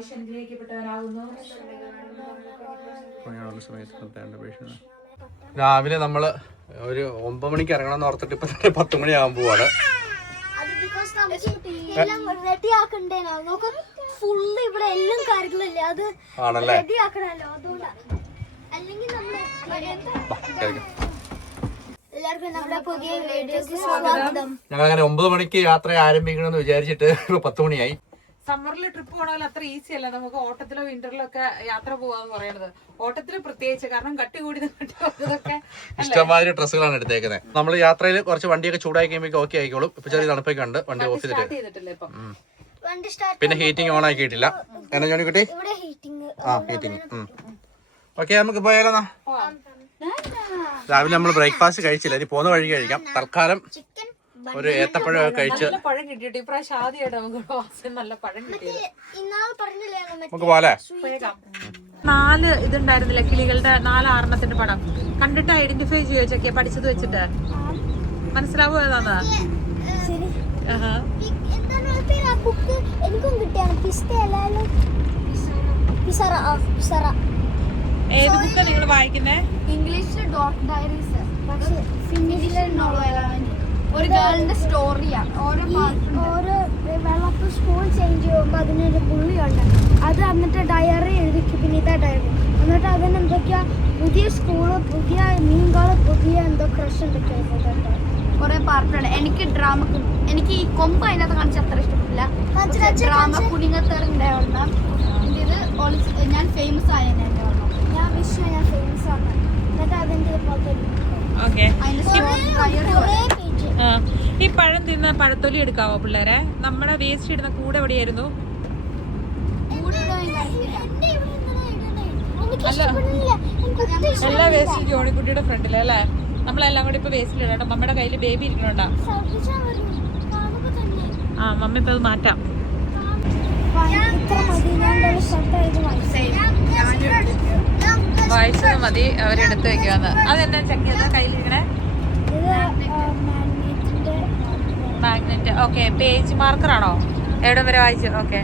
ആയുഷ് അനുഗ്രഹിക്കപ്പെട്ടവനാകുന്നു. രാവിലെ നമ്മള് ഒരു 9 മണിക്ക് ഇറങ്ങണം ഓർത്തിട്ട് ഇപ്പൊ 10 മണിയാകാൻ പോവാണ്. ആണല്ലേ? ഞങ്ങളങ്ങനെ 9 മണിക്ക് യാത്ര ആരംഭിക്കണമെന്ന് വിചാരിച്ചിട്ട് 10 മണിയായി. സമ്മറിൽ ട്രിപ്പ് പോകണമെങ്കിൽ അത്ര ഈസി അല്ല നമുക്ക് ഓട്ടത്തിലോ വിന്ററിലോ ഒക്കെ യാത്ര പോവാന്ന് പറയുന്നത്. ഓട്ടത്തില് പ്രത്യേകിച്ച്, കാരണം കട്ടി കൂടി ഇഷ്ടംമാതിരി ഡ്രസ്സുകളാണ് എടുത്തേക്കുന്നത്. നമ്മൾ യാത്രയിൽ കുറച്ച് വണ്ടിയൊക്കെ ചൂടായി കഴിയുമ്പോൾ ഓക്കെ ആയിക്കോളും. ഇപ്പൊ ചെറിയ തണുപ്പൊക്കെ ഉണ്ട്. വണ്ടി ഓഫ് ചെയ്തിട്ട് പിന്നെ ഹീറ്റിംഗ് ഓൺ ആക്കിയിട്ടില്ല. എന്നാ ജോണിക്കുട്ടി? ഹീറ്റിംഗ്. ഓക്കെ, നമുക്ക് പോയാലോ? രാവിലെ നമ്മൾ ബ്രേക്ക്ഫാസ്റ്റ് കഴിച്ചില്ല, ഇനി പോകുന്ന വഴി കഴിക്കാം. തൽക്കാലം ഒരു ഏത്തപ്പഴം കഴിച്ച് പഴം കിട്ടിയിട്ട് ഇപ്രാവശ്യം ആദ്യമായിട്ട് നമുക്ക് നല്ല പഴം കിട്ടിയത്. നമുക്ക് പോലെ 4 ഇതുണ്ടായിരുന്നില്ല, കിളികളുടെ 4 ആറെണ്ണത്തിന്റെ പടം കണ്ടിട്ട് ഐഡന്റിഫൈ ചോദിച്ചൊക്കെ പഠിച്ചത് വെച്ചിട്ട് മനസ്സിലാവോ ഏതാന്ന്? ഏത് ബുക്കാ നിങ്ങൾ വായിക്കുന്നേ? ഇംഗ്ലീഷിൽ ഡോട്ട് ഡയറീസ്, ഒരു ഗേളിന്റെ സ്റ്റോറിയാണ്. ഓരോ വെള്ളത്തിൽ സ്കൂൾ ചേഞ്ച് ചെയ്യുമ്പോൾ അതിനൊരു പുള്ളിയുണ്ട്. അത് എന്നിട്ട് ഡയറി എഴുതിക്കും. പിന്നെ ഇതാ ഡയറി. എന്നിട്ട് അതിനെന്തൊക്കെയാ പുതിയ സ്കൂള്, പുതിയ മീൻകള്, പുതിയ എന്തോ ക്രഷ് എന്തൊക്കെയാ കുറെ പാർട്ടുണ്ട്. എനിക്ക് ഈ കൊമ്പ് അതിനകത്ത് കാണിച്ച അത്ര ഇഷ്ടപ്പെട്ടില്ല. ഡ്രാമ കുടിങ്ങത്തറിന്റെ ഇത് ഞാൻ ഫേമസ് ആയ ഞാൻ വിഷു ഞാൻ ഫേമസ് ആണ്. എന്നിട്ട് അതിന്റെ ഈ പഴം തിന്ന പഴത്തൊലി എടുക്കാവോ പിള്ളേരെ? നമ്മുടെ വേസ്റ്റ് ഇടുന്ന കൂടെ എവിടെയായിരുന്നു? എല്ലാ വേസ്റ്റും ജോണിക്കുട്ടിയുടെ ഫ്രണ്ടിലല്ലേ? നമ്മളെല്ലാം കൂടി ഇപ്പൊ വേസ്റ്റിൽ ഇടണം. മമ്മയുടെ കയ്യിൽ ബേബി ഇരിക്കണുണ്ടോ? മമ്മി ഇപ്പൊ അത് മാറ്റാം. വായിച്ചത് മതി, അവരെടുത്ത് വെക്കുവാന്ന്. അതെന്നാ ചെക്ക് ചെയ്ത കയ്യിലിരിക്കണേ? മാഗ്നറ്റ്. ഓക്കെ, പേജ് മാർക്കർ ആണോ? എവിടെ വരെ വായിച്ചു? ഓക്കെ.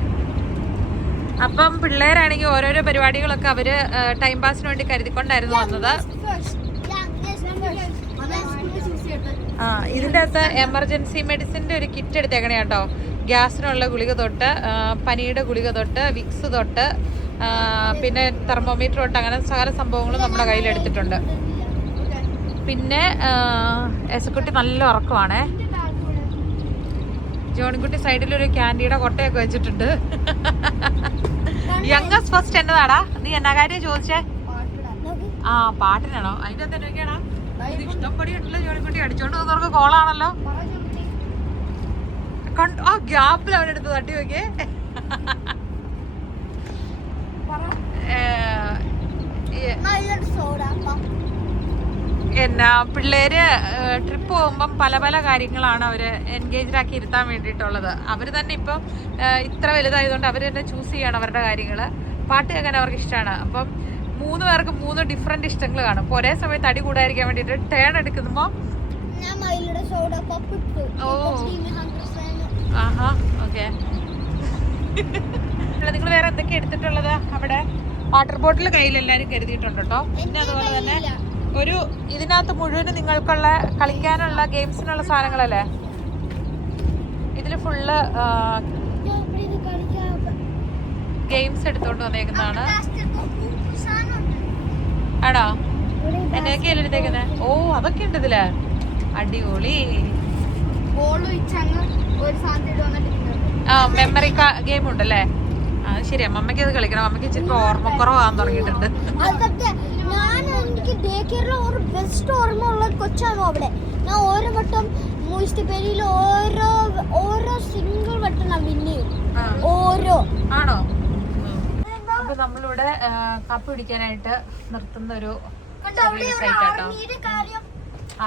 അപ്പം പിള്ളേരാണെങ്കിൽ ഓരോരോ പരിപാടികളൊക്കെ അവര് ടൈം പാസിന് വേണ്ടി കരുതിക്കൊണ്ടായിരുന്നു വന്നത്. ഇതിൻ്റെ അകത്ത് എമർജൻസി മെഡിസിൻ്റെ ഒരു കിറ്റ് എടുത്തേക്കണേ കേട്ടോ. ഗ്യാസിനുള്ള ഗുളിക തൊട്ട്, പനിയുടെ ഗുളിക തൊട്ട്, വിക്സ് തൊട്ട്, പിന്നെ തെർമോമീറ്റർ തൊട്ട്, അങ്ങനെ സകല സംഭവങ്ങളും നമ്മുടെ കയ്യിൽ എടുത്തിട്ടുണ്ട്. പിന്നെ എസക്കുട്ടി നല്ല ഉറക്കമാണേ. ജോണിക്കുട്ടി സൈഡിലൊരു ക്യാൻഡിയുടെ കൊട്ടയൊക്കെ വെച്ചിട്ടുണ്ട്. യങ്ങസ്റ്റ് ഫസ്റ്റ് എന്നതാടാ? നീ എന്നാ കാര്യം ചോദിച്ചേ? പാട്ടിനാണോ? അതിന്റെ അകത്ത് എന്നൊക്കെയാണോ? ഇത് ഇഷ്ടംപടി ഉണ്ടല്ലോ ജോണിക്കുട്ടി. അടിച്ചോണ്ട് പോകുന്നവർക്ക് കോളാണല്ലോ. ആ ഗ്യാപ്പിൽ അവനെടുത്ത് തട്ടി വെക്കേ. എന്നാ പിള്ളേര് ട്രിപ്പ് പോകുമ്പം പല പല കാര്യങ്ങളാണ് അവര് എൻഗേജ്ഡ് ആക്കി ഇരുത്താൻ വേണ്ടിയിട്ടുള്ളത്. അവര് തന്നെ ഇപ്പം ഇത്ര വലുതായതുകൊണ്ട് അവര് തന്നെ ചൂസ് ചെയ്യണം അവരുടെ കാര്യങ്ങള്. പാട്ട് കേൾക്കാൻ അവർക്ക് ഇഷ്ടമാണ്. അപ്പം 3 പേർക്കും 3 ഡിഫറെന്റ് ഇഷ്ടങ്ങൾ കാണും. അപ്പോൾ ഒരേ സമയത്ത് അടി കൂടാതിരിക്കാൻ വേണ്ടിയിട്ട് ടേൺ എടുക്കുമ്പോ ഓക്കെ. നിങ്ങൾ വേറെ എന്തൊക്കെയാ എടുത്തിട്ടുള്ളത്? അവിടെ വാട്ടർ ബോട്ടിൽ കയ്യിൽ എല്ലാരും കരുതിയിട്ടുണ്ട് കേട്ടോ. പിന്നെ അതുപോലെ തന്നെ ഒരു ഇതിനകത്ത് മുഴുവനും നിങ്ങൾക്കുള്ള കളിക്കാനുള്ള ഗെയിംസിനുള്ള സാധനങ്ങളല്ലേ? ഇതില് ഫുള്ള് ഗെയിംസ് എടുത്തോണ്ട് വന്നേക്കുന്നതാണ്. ആണോ? എന്നൊക്കെയല്ലേ എടുത്തേക്കുന്നത്? ഓ, അതൊക്കെ ഉണ്ട് ഇതില്. അടിപൊളി. മെമ്മറി ഗെയിം ഉണ്ടല്ലേ? ശരിയാ, മമ്മയ്ക്ക് അത് കളിക്കണം. മമ്മയ്ക്ക് ഇച്ചിരി ഓർമ്മക്കുറവാന്ന് തുടങ്ങിയിട്ടുണ്ട്. ബെസ്റ്റ് ഓർമ്മ ഉള്ള കൊച്ചാണോ അവിടെ? ഞാൻ ഓരോ വട്ടം മുനിസിപ്പാലിറ്റിയിൽ ഓരോ സിംഗിൾ വട്ടം ഞാൻ വിൻ ചെയ്യും. ഓരോ ആണോ? അപ്പൊ നമ്മളിവിടെ കപ്പ് പിടിക്കാനായിട്ട് നിർത്തുന്ന ഒരു സൈറ്റ് ആട്ടോ.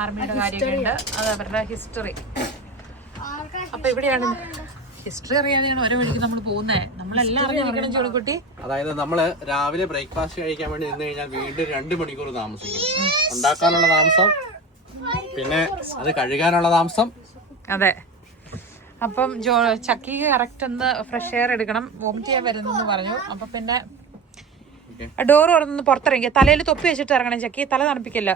ആർമിയുടെ കാര്യമുണ്ട്, അത് അവരുടെ ഹിസ്റ്ററി. അപ്പൊ ഇവിടെയാണ് ഹിസ്റ്ററി അറിയാതെയാണ് ഓരോ വഴിക്ക് നമ്മൾ പോകുന്നത്. നമ്മളെല്ലാം അറിഞ്ഞിരിക്കണം ജോണിക്കുട്ടി. അതായത് നമ്മള് രാവിലെ ബ്രേക്ക്ഫാസ്റ്റ് കഴിക്കാൻ വേണ്ടി നിന്ന് കഴിഞ്ഞാൽ വീണ്ടും 2 മണിക്കൂർ താമസിക്കും. ഉണ്ടാക്കാനുള്ള താമസം, പിന്നെ അത് കഴുകാനുള്ള താമസം. അതെ, അപ്പം ചക്കിക്ക് കറക്റ്റ് ഒന്ന് ഫ്രഷ് എയർ എടുക്കണം, വോമിറ്റ് ചെയ്യാൻ വരുന്നെന്ന് പറഞ്ഞു. അപ്പൊ പിന്നെ ഡോർ തുറന്ന് പുറത്തിറങ്ങി, തലയിൽ തൊപ്പി വെച്ചിട്ട് ഇറങ്ങണം ചക്കി, തല തണുപ്പിക്കില്ല.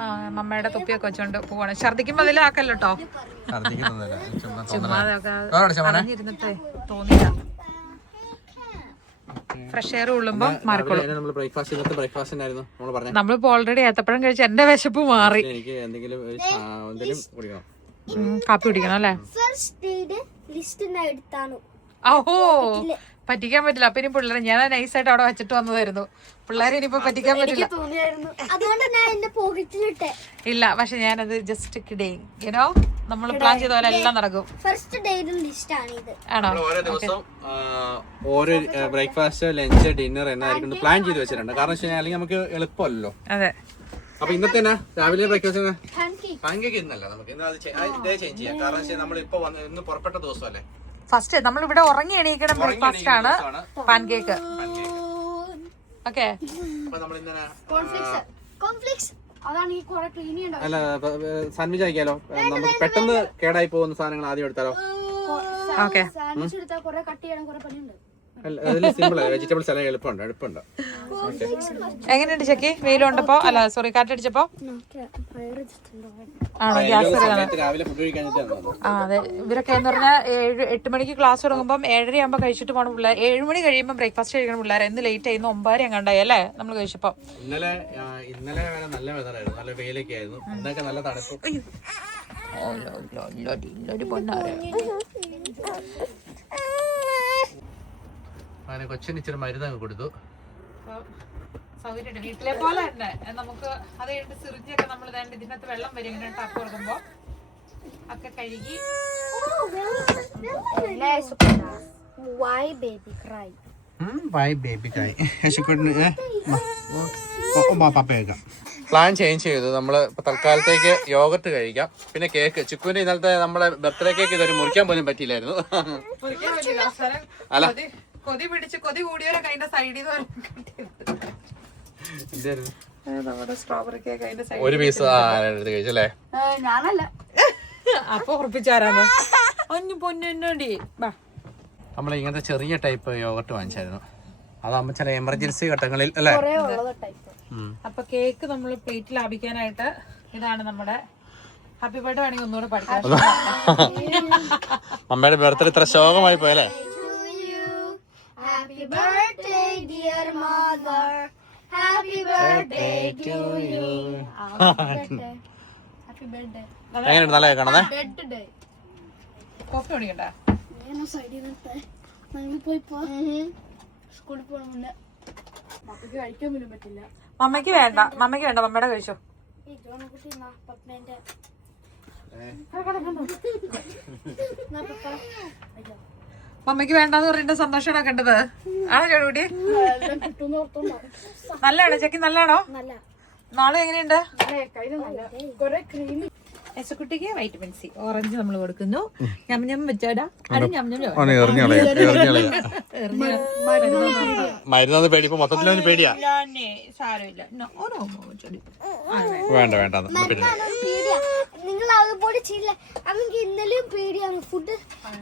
ആ മമ്മയുടെ തൊപ്പിയൊക്കെ വെച്ചോണ്ട് പോവാണ്. ഛർദിക്കുമ്പോ അതിലാക്കല്ലോ കേട്ടോ, ചുമ്മാതൊക്കെ അറിഞ്ഞിരുന്നിട്ടേ തോന്നില്ല. ഫ്രഷ് എയർ ഉള്ളുമ്പോ മാറിക്കോളും. നമ്മളിപ്പോ ഓൾറെഡി ഏത്തപ്പഴം കഴിച്ച് എന്റെ വിശപ്പ് മാറി. കാപ്പി കുടിക്കണം അല്ലേ? ഓഹോ പറ്റിക്കാൻ പറ്റില്ല. അപ്പൊ ഇനി പിള്ളേരെ ഞാൻ നൈസായിട്ട് അവിടെ വെച്ചിട്ട് വന്നതായിരുന്നു. പിള്ളേരെ ഇനിയിപ്പോ പറ്റിക്കാൻ പറ്റില്ല. ഇല്ല, പക്ഷെ ഞാനത് ജസ്റ്റ് കിഡിങ്, യുനോ നമ്മൾ പ്ലാൻ ചെയ്ത പോലെ എല്ലാം നടക്കും. ആണോ? ഓരോ ദിവസവും ഓരോ ബ്രേക്ക്ഫാസ്റ്റ്, ലഞ്ച്, ഡിന്നർ എന്നായിരിക്കും പ്ലാൻ ചെയ്ത് വെച്ചിട്ടുണ്ട്. കാരണം അല്ലെങ്കിൽ നമുക്ക് എളുപ്പമല്ലോ. അതെ. അപ്പൊ ഇന്നത്തെ രാവിലെ ബ്രേക്ക്ഫാസ്റ്റ് പാൻകേക്ക് ഇന്നല്ല, നമുക്ക് ഇന്ന് അത് ചേഞ്ച് ചെയ്യാം. കാരണം നമ്മൾ ഇപ്പൊ ഇന്ന് പുറപ്പെട്ട ദിവസമല്ലേ. ഫസ്റ്റ് നമ്മൾ ഇവിടെ ഉറങ്ങി എണീക്കണം ബ്രേക്ക്ഫാസ്റ്റ് ആണ് പാൻകേക്ക്. ഓക്കെ, അല്ല സാൻഡ്വിച്ച് ആക്കിയാലോ? നമുക്ക് പെട്ടെന്ന് കേടായി പോകുന്ന സാധനങ്ങൾ ആദ്യം എടുത്താലോ? ഓക്കെ, സിമ്പിൾ വെജിറ്റബിൾസ് എല്ലാം എളുപ്പമുണ്ട്. എങ്ങനെയുണ്ട് ചക്കി? വെയിലുണ്ടപ്പോ അല്ല സോറി കാറ്റടിച്ചപ്പോ? ആണോ? ഗ്യാസ് രാവിലെ ഫുഡ് കഴിക്കാനിട്ട്. ആ അതെ, ഇവരൊക്കെ എന്ന് പറഞ്ഞാൽ 8 മണിക്ക് ക്ലാസ് തുടങ്ങുമ്പോൾ 7:30 ആകുമ്പോൾ കഴിച്ചിട്ട് പോകണം പിള്ളേർ. 7 മണി കഴിയുമ്പോൾ ബ്രേക്ക്ഫാസ്റ്റ് കഴിക്കണം പിള്ളേർ. എന്ന് ലേറ്റ് ആയിരുന്നു, 9:30 എങ്ങാണ്ടായി അല്ലേ നമ്മൾ കഴിച്ചപ്പോ. ഇന്നലെ വരെ നല്ല വെതറായിരുന്നു, നല്ല വെയിലൊക്കെ ആയിരുന്നു. ഇന്നൊക്കെ നല്ല തണുപ്പ്. അങ്ങനെ കൊച്ചിന് ഇച്ചിരി മരുന്നൊക്കെ കൊടുത്തു. സൗകര്യമുണ്ട്, വീട്ടിലെ പോലെ തന്നെ. നമുക്ക് അത് കഴിഞ്ഞിട്ട് സിറിഞ്ചൊക്കെ നമ്മൾ ഇതിനകത്ത് വെള്ളം വരും, ഇങ്ങനെ ടാപ്പ് കൊടുക്കുമ്പോ ഒക്കെ കഴുകി. പ്ലാൻ ചേഞ്ച് ചെയ്തു. നമ്മള് ഇപ്പൊ തൽക്കാലത്തേക്ക് യോഗട്ട് കഴിക്കാം, പിന്നെ കേക്ക്. ചിക്കുവിന്റെ ഇന്നലത്തെ നമ്മുടെ ബർത്ത്ഡേ കേക്ക് ഇതൊരു മുറിക്കാൻ പോലും പറ്റിയില്ലായിരുന്നു. അല്ല കൊതി പിടിച്ച് കൊതി കൂടിയോടെ അതിന്റെ സൈഡിൽ നമ്മുടെ സ്ട്രോബെറി കേക്ക് അതിന്റെ സൈഡിൽ ഒരു പീസ് എടുത്ത് കഴിച്ചല്ലേ? ഞാനല്ല, അപ്പൊ ഉറപ്പിച്ചാരാന്ന് ഒന്നു പൊന്നോടി. നമ്മൾ ഇങ്ങനത്തെ ചെറിയ ടൈപ്പ് യോഗട്ട് വാങ്ങിച്ചായിരുന്നു. അതാകുമ്പോ ചില എമർജൻസി ഘട്ടങ്ങളിൽ അല്ലേ. അപ്പൊ കേക്ക് നമ്മൾ പ്ലേറ്റ് ലാഭിക്കാനായിട്ട് ഇതാണ് നമ്മുടെ ഹാപ്പി ബർത്ത്ഡേ. വേണമെങ്കിൽ ഒന്നുകൂടെ പഠിക്കാം. അമ്മയുടെ ബർത്ത്ഡേ ഇത്ര ശോകമായി പോയല്ലേ? Happy birthday dear mother, happy birthday to you. Happy birthday. എങ്ങനെയുണ്ട്? നല്ല കേൾക്കണേ. Birthday. കോഫി കുടിക്കണ്ട? ഞാൻ സൈഡിൽ നിന്നേ നമ്മൾ പോയി സ്കൂളിൽ പോകണമെന്ന് മമ്മയ്ക്ക് കഴിക്കാൻ പോലും പറ്റില്ല. മമ്മയ്ക്ക് വേണ്ട, മമ്മയുടെ കഴിച്ചോ. ഈ ജോണക്കുട്ടി പപ്പേന്റെ മമ്മയ്ക്ക് വേണ്ടെന്ന് പറഞ്ഞിട്ട് സന്തോഷമാണോ കണ്ടത്? ആണോ ചോടുകൂടി? നല്ലതാണോ ചക്കി? നല്ലതാണോ? നാളെ എങ്ങനെയുണ്ട്? കുട്ടിക്ക് വൈറ്റമിൻ സി ഓറഞ്ച് നമ്മൾ കൊടുക്കുന്നു. ഞം വെച്ചാടാ മരുന്ന് പേടിപ്പോ മൊത്തത്തിലൊരു പേടിയാ. സാരമില്ല. വേണ്ട വേണ്ട, നിങ്ങൾ അതുപോലെ ചെയ്യില്ല. അവർക്ക് ഇന്നലെയും പേടിയാണ്. ഫുഡ്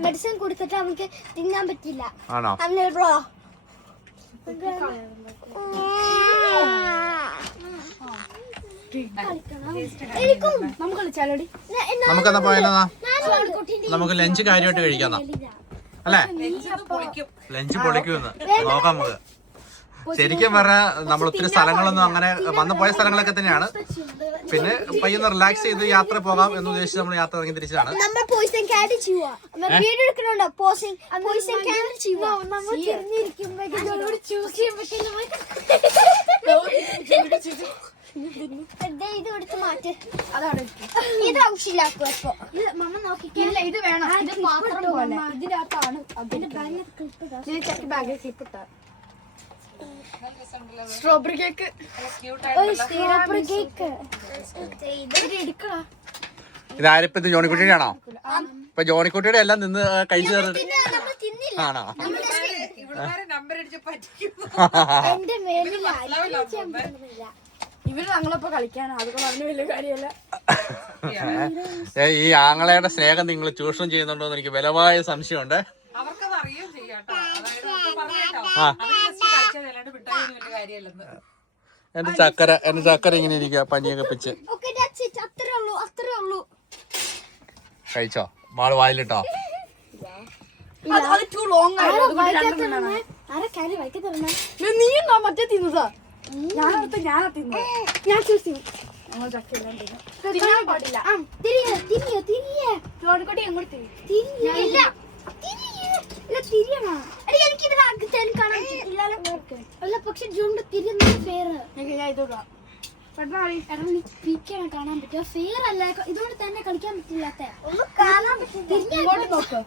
മെഡിസിൻ കൊടുത്തിട്ട് അവർക്ക് തിന്നാൻ പറ്റില്ല. ആണോ? നമുക്കെന്നാ പോയാലോ? നമുക്ക് ലഞ്ച് കാര്യമായിട്ട് കഴിക്കാം അല്ലേ? ലഞ്ച് പൊളിക്കുമെന്ന് നോക്കാം നമുക്ക്. ശരിക്കും പറഞ്ഞാൽ നമ്മൾ ഒത്തിരി സ്ഥലങ്ങളൊന്നും അങ്ങനെ വന്നു പോയ സ്ഥലങ്ങളൊക്കെ തന്നെയാണ്. പിന്നെ പയ്യൊന്ന് റിലാക്സ് ചെയ്ത് യാത്ര പോകാം എന്ന് ഉദ്ദേശിച്ച് നമ്മൾ യാത്ര ഇറങ്ങി തിരിച്ചതാണ്. ഇത് ആവശ്യമില്ലാക്കും. മമ്മ നോക്കിക്കില്ല, ഇത് വേണം. ഇത് മാത്രം പോലെ ഇതിനകത്താണ്. ബാഗിൽ ക്ലിപ്പിട്ട സ്ട്രോബെറി കേക്ക്. സ്ട്രോബെറി കേക്ക് എടുക്കണോ? ഇതാരിപ്പോ ഇത് ജോണിക്കുട്ടിയുടെ ആണോ? ഇപ്പൊ ജോണിക്കുട്ടിയുടെ എല്ലാം നിന്ന് കഴിച്ചു തീർന്നിട്ട് ആണോ? എന്റെ മേലില്ല. ഇവര് ഞങ്ങളപ്പോ കളിക്കാനാ, അതുകൊണ്ട് അതിന് വലിയ കാര്യമല്ല. ഈ ആങ്ങളയുടെ സ്നേഹം നിങ്ങൾ ചൂഷണം ചെയ്യുന്നുണ്ടോ എന്ന് എനിക്ക് ബലമായ സംശയമുണ്ട്. അവർക്കത് അറിയുകയും ചെയ്യാട്ടോ. എന്റെ ചക്കര ഇങ്ങനെ ഇരിക്കുക, പനിയൊക്കെ പിച്ച്. കഴിച്ചോ? മാള് വായിലിട്ടോ? നീ മറ്റേ തിന്നതാ. ഞാൻ തിന്നു. ഞാൻ ചൂസ് ചെയ്യും. തിന്നാൻ പാടില്ല. ജോണിക്കോട്ടി എങ്ങോട്ട് തിരിയണം. അല്ല പക്ഷെ ജോണ്ട് തിരിയുന്ന ഫെയർ കാണാൻ പറ്റുക. ഫെയർ അല്ല, ഇതുകൊണ്ട് തന്നെ കളിക്കാൻ പറ്റില്ലാത്ത നോക്ക്.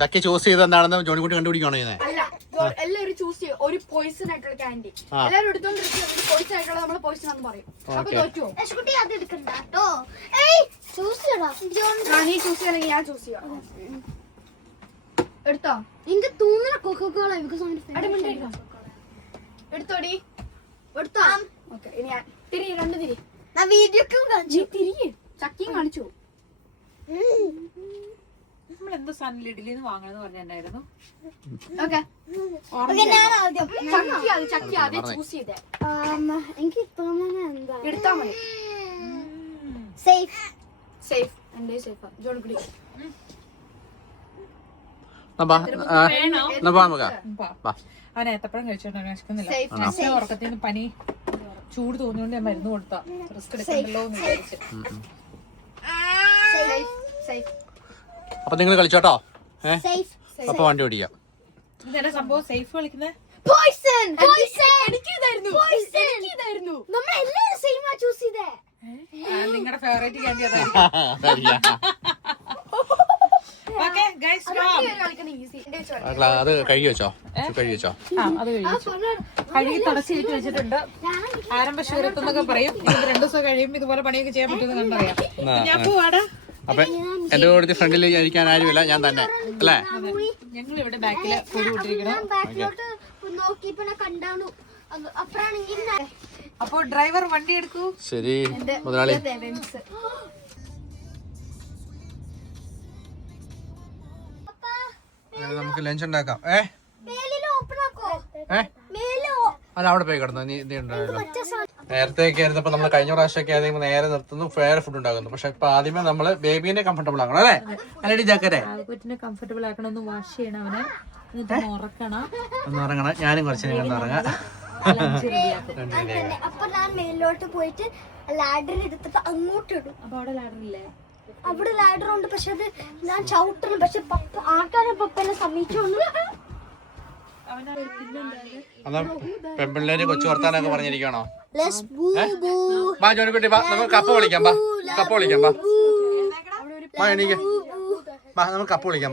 ചക്കി ചൂസ് ചെയ്ത് എന്താണെന്ന് ജോണിക്കുട്ടി കണ്ടുപിടിക്കണോ? എല്ലാവരും ചൂസ് ചെയ്യും ഒരു പോയിസൺ ആയിട്ടുള്ള ക്യാൻഡി. എല്ലാവരും എടുത്തോണ്ടിരിക്കും പോയിസൺ ആയിട്ടുള്ള നമ്മള് പോയിസൺ ആണെന്ന് പറയും. അപ്പൊ തോറ്റുവോ? നീ ചൂസ് ചെയ്യണമെങ്കിൽ ഞാൻ ചൂസ് ചെയ്യാം. എടുത്തോ? എനിക്ക് തോന്നുന്ന കൊക്കോള എടുത്തോടി. എടുത്തോ? ഇനി ഞാൻ തിരി, രണ്ട് തിരി. തിരിയെ ചക്കിയും കാണിച്ചു. നമ്മളെന്തോ സണ്ണിൽ ഇഡ്ഡലിന്ന് വാങ്ങണമെന്ന് പറഞ്ഞിട്ടുണ്ടായിരുന്നു. ചക്കി ആദ്യം ചൂസ് ചെയ്തേ. എനിക്ക് തോന്നുന്ന എന്താ എടുത്താ മതി. സേഫ് സേഫ് എന്റെ സേഫാ. ജോണിക്കുടി അവൻ ഏത്തപ്പഴം കഴിച്ചോണ്ട് വിശക്കുന്നില്ല. ഉറക്കത്തിൽ നിന്ന് പനി ചൂട് തോന്നിയോണ്ട് ഞാൻ മരുന്ന് കൊടുത്താ. റിസ്ക് എടുക്കണ്ടല്ലോ എന്ന് വിചാരിച്ചു. അപ്പൊ നിങ്ങൾ കളിച്ചോട്ടോ. അപ്പൊ വണ്ടി ഓടിക്കാം. ഇതെന്നെ സംഭവം സേഫ് കളിക്കുന്നത്. നിങ്ങളുടെ ഫേവറേറ്റ് ക്യാൻഡി അതായിരിക്കും. അത് കഴുകി വെച്ചോ? അത് കഴുകി തുടച്ചിട്ട് വെച്ചിട്ടുണ്ട്. ആരംഭ ശൂരത്തെന്നൊക്കെ പറയും. ഇത് 2 ദിവസം കഴിയുമ്പോൾ ഇതുപോലെ പണിയൊക്കെ ചെയ്യാൻ പറ്റുമെന്ന് കണ്ടറിയാം. ഞാൻ പോവാടാ. അപ്പൊ എന്റെ കൂടെ ഫ്രണ്ടിൽ ഇരിക്കാൻ ആരുമില്ല, ഞാൻ തന്നെ അല്ലേ? ഞങ്ങൾ ഇവിടെ ബാക്കില് കൂടിയിട്ടിരിക്കണം. അപ്പൊ ഡ്രൈവർ വണ്ടി എടുക്കൂ. ശരി മുതലാളി. നമുക്ക് ലഞ്ച് ഉണ്ടാക്കാം. അല്ല അവിടെ പോയി കിടന്നു. നീ ഉണ്ടായല്ലോ. നേരത്തെയൊക്കെ ആയിരുന്നപ്പോ നമ്മൾ കഴിഞ്ഞ പ്രാവശ്യമൊക്കെ ആയിരുന്നു നേരെ നിർത്തുന്നു, ഫെയർ ഫുഡ് ഉണ്ടാക്കുന്നു. പക്ഷെ ഇപ്പൊ ആദ്യമേ നമ്മള് ബേബീനെ കംഫർട്ടബിൾ ആക്കണം അല്ലേ? അല്ലടി ജാക്കരെ കംഫർട്ടബിൾ ആക്കണം. ഒന്ന് വാഷ് ചെയ്യണം അവനെ. ഒന്ന് ഉറങ്ങണം. ഞാനും കുറച്ച് നേരം ഉറങ്ങാം. അപ്പൊ ഞാൻ മേലോട്ട് പോയിട്ട് ലാഡർ എടുത്തിട്ട് അങ്ങോട്ട് ഇടും. അപ്പൊ അവിടെ ലാഡർ ഇല്ലേ? അവിടെ ലാഡർ ഉണ്ട്, പക്ഷെ അത് ഞാൻ ചവിട്ടണം. പക്ഷെ ആൾക്കാരെ പപ്പനെ സമ്മതിച്ചോണ്ട് പെൺപിള്ളേര് കൊച്ചു വർത്താനൊക്കെ പറഞ്ഞിരിക്കണോ? ജോണിക്കുട്ടി നമുക്ക് കപ്പ വിളിക്കാം. കപ്പ വിളിക്കാം. എനിക്ക് നമുക്ക് കപ്പ വിളിക്കാം.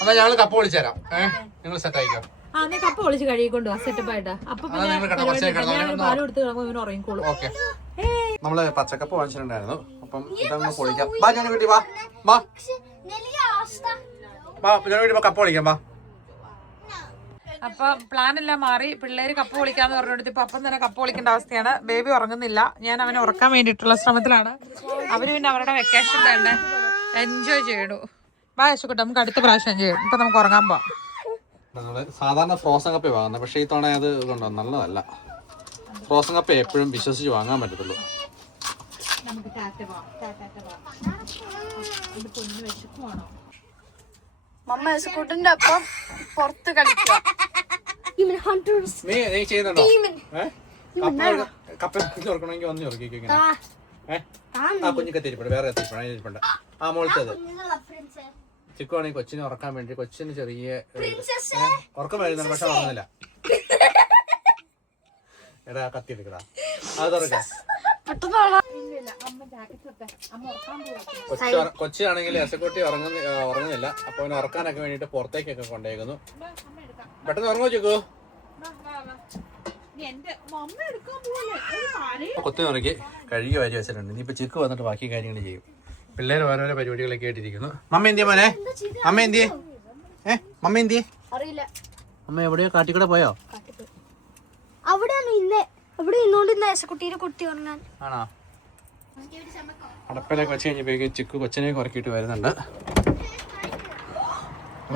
എന്നാ ഞങ്ങള് കപ്പ വിളിച്ചു തരാം. നിങ്ങൾ സെറ്റ് ആയിക്കോ. കപ്പ വിളിച്ച് കഴുകിക്കൊണ്ടു സെറ്റപ്പ് ആയിട്ടാ. അപ്പൊ പാല് കൊടുത്ത് കിടക്കുമ്പോ ഇവന് ഉറങ്ങിക്കോളും. ഓക്കെ. നമ്മള് പച്ചക്കപ്പ വാങ്ങിച്ചിട്ടുണ്ടായിരുന്നു. അപ്പം ഇതങ്ങ് പൊളിക്കാം. ജോണിക്കുട്ടി വാ. ജോണിക്കുട്ടി കപ്പ വിളിക്കാം. അപ്പൊ പ്ലാൻ എല്ലാം മാറി. പിള്ളേര് കപ്പ പൊളിക്കാന്ന് പറഞ്ഞെടുത്ത് ഇപ്പൊ അപ്പം തന്നെ കപ്പ പൊളിക്കേണ്ട അവസ്ഥയാണ്. ബേബി ഉറങ്ങുന്നില്ല. ഞാൻ അവനെ ഉറക്കാൻ വേണ്ടിയിട്ടുള്ള ശ്രമത്തിലാണ്. അവര് പിന്നെ അവരുടെ വെക്കേഷൻ തന്നെ എൻജോയ് ചെയ്യണു. യശുക്കുട്ടി നമുക്ക് അടുത്ത പ്രാവശ്യം ചെയ്യും. ഇപ്പൊ നമുക്ക് ഉറങ്ങാൻ പോവാം. സാധാരണ ഫ്രോസൺ കപ്പ വാങ്ങുന്നത്, പക്ഷെ ഈ തവണ അത് കൊണ്ടോ നല്ലതല്ല. ഫ്രോസൺ കപ്പ എപ്പോഴും വിശ്വസിച്ച് വാങ്ങാൻ പറ്റത്തുള്ളൂ. മമ്മ യശുക്കുട്ടിന്റെ ഒപ്പം പുറത്ത് കളിക്കുക. നീ ചെയ്യുന്നുണ്ടോ? കപ്പ ഉറക്കണമെങ്കിൽ വന്ന് ഉറക്കിക്കോ. ആ കുഞ്ഞു കത്തിരിപ്പുണ്ട്, വേറെ കത്തിരിപ്പുണ്ട്, അതിരിപ്പുണ്ട്. ആ മോളത്തത് ചിക്കുവാണെങ്കിൽ കൊച്ചിനെ ഉറക്കാൻ വേണ്ടി കൊച്ചിന് ചെറിയ ഉറക്കം വരുന്നുണ്ട്, പക്ഷെ ഉറങ്ങുന്നില്ല. എടാ കത്തി എടുക്കടാ, അത് തുറക്കാം. കൊച്ചാണെങ്കിൽ എസക്കുട്ടി ഉറങ്ങുന്നില്ല. അപ്പൊ അവനെ ഉറക്കാനൊക്കെ വേണ്ടിട്ട് പുറത്തേക്കൊക്കെ കൊണ്ടേക്കുന്നു. പെട്ടെന്ന് ഉറങ്ങോ ചിക്കു? കൊത്തി ഉറക്കി കഴുകി വാരി വെച്ചിട്ടുണ്ട്. ഇനിയിപ്പോ ചിക്കു വന്നിട്ട് ബാക്കി കാര്യങ്ങൾ ചെയ്യും. പിള്ളേർ ഓരോരോ പരിപാടികളൊക്കെ ആയിട്ടിരിക്കുന്നു. മമ്മ എന്തിയെ മോനെ? അമ്മ എന്തിയെ? മമ്മ എന്തിയെ? അറിയില്ല. അമ്മ എവിടെയോ കാട്ടിക്കൂടെ പോയോ? അവിടെയാണ് ഇന്ന് അവിടെ ഇന്നോണ്ടിരുന്ന കുട്ടീനെ കുട്ടി ഉറങ്ങാൻ. ആണോ? അടപ്പിലൊക്കെ വെച്ച് കഴിഞ്ഞപ്പോഴേക്കും ചിക്കു കൊച്ചിനെ കുറക്കിയിട്ട് വരുന്നുണ്ട്.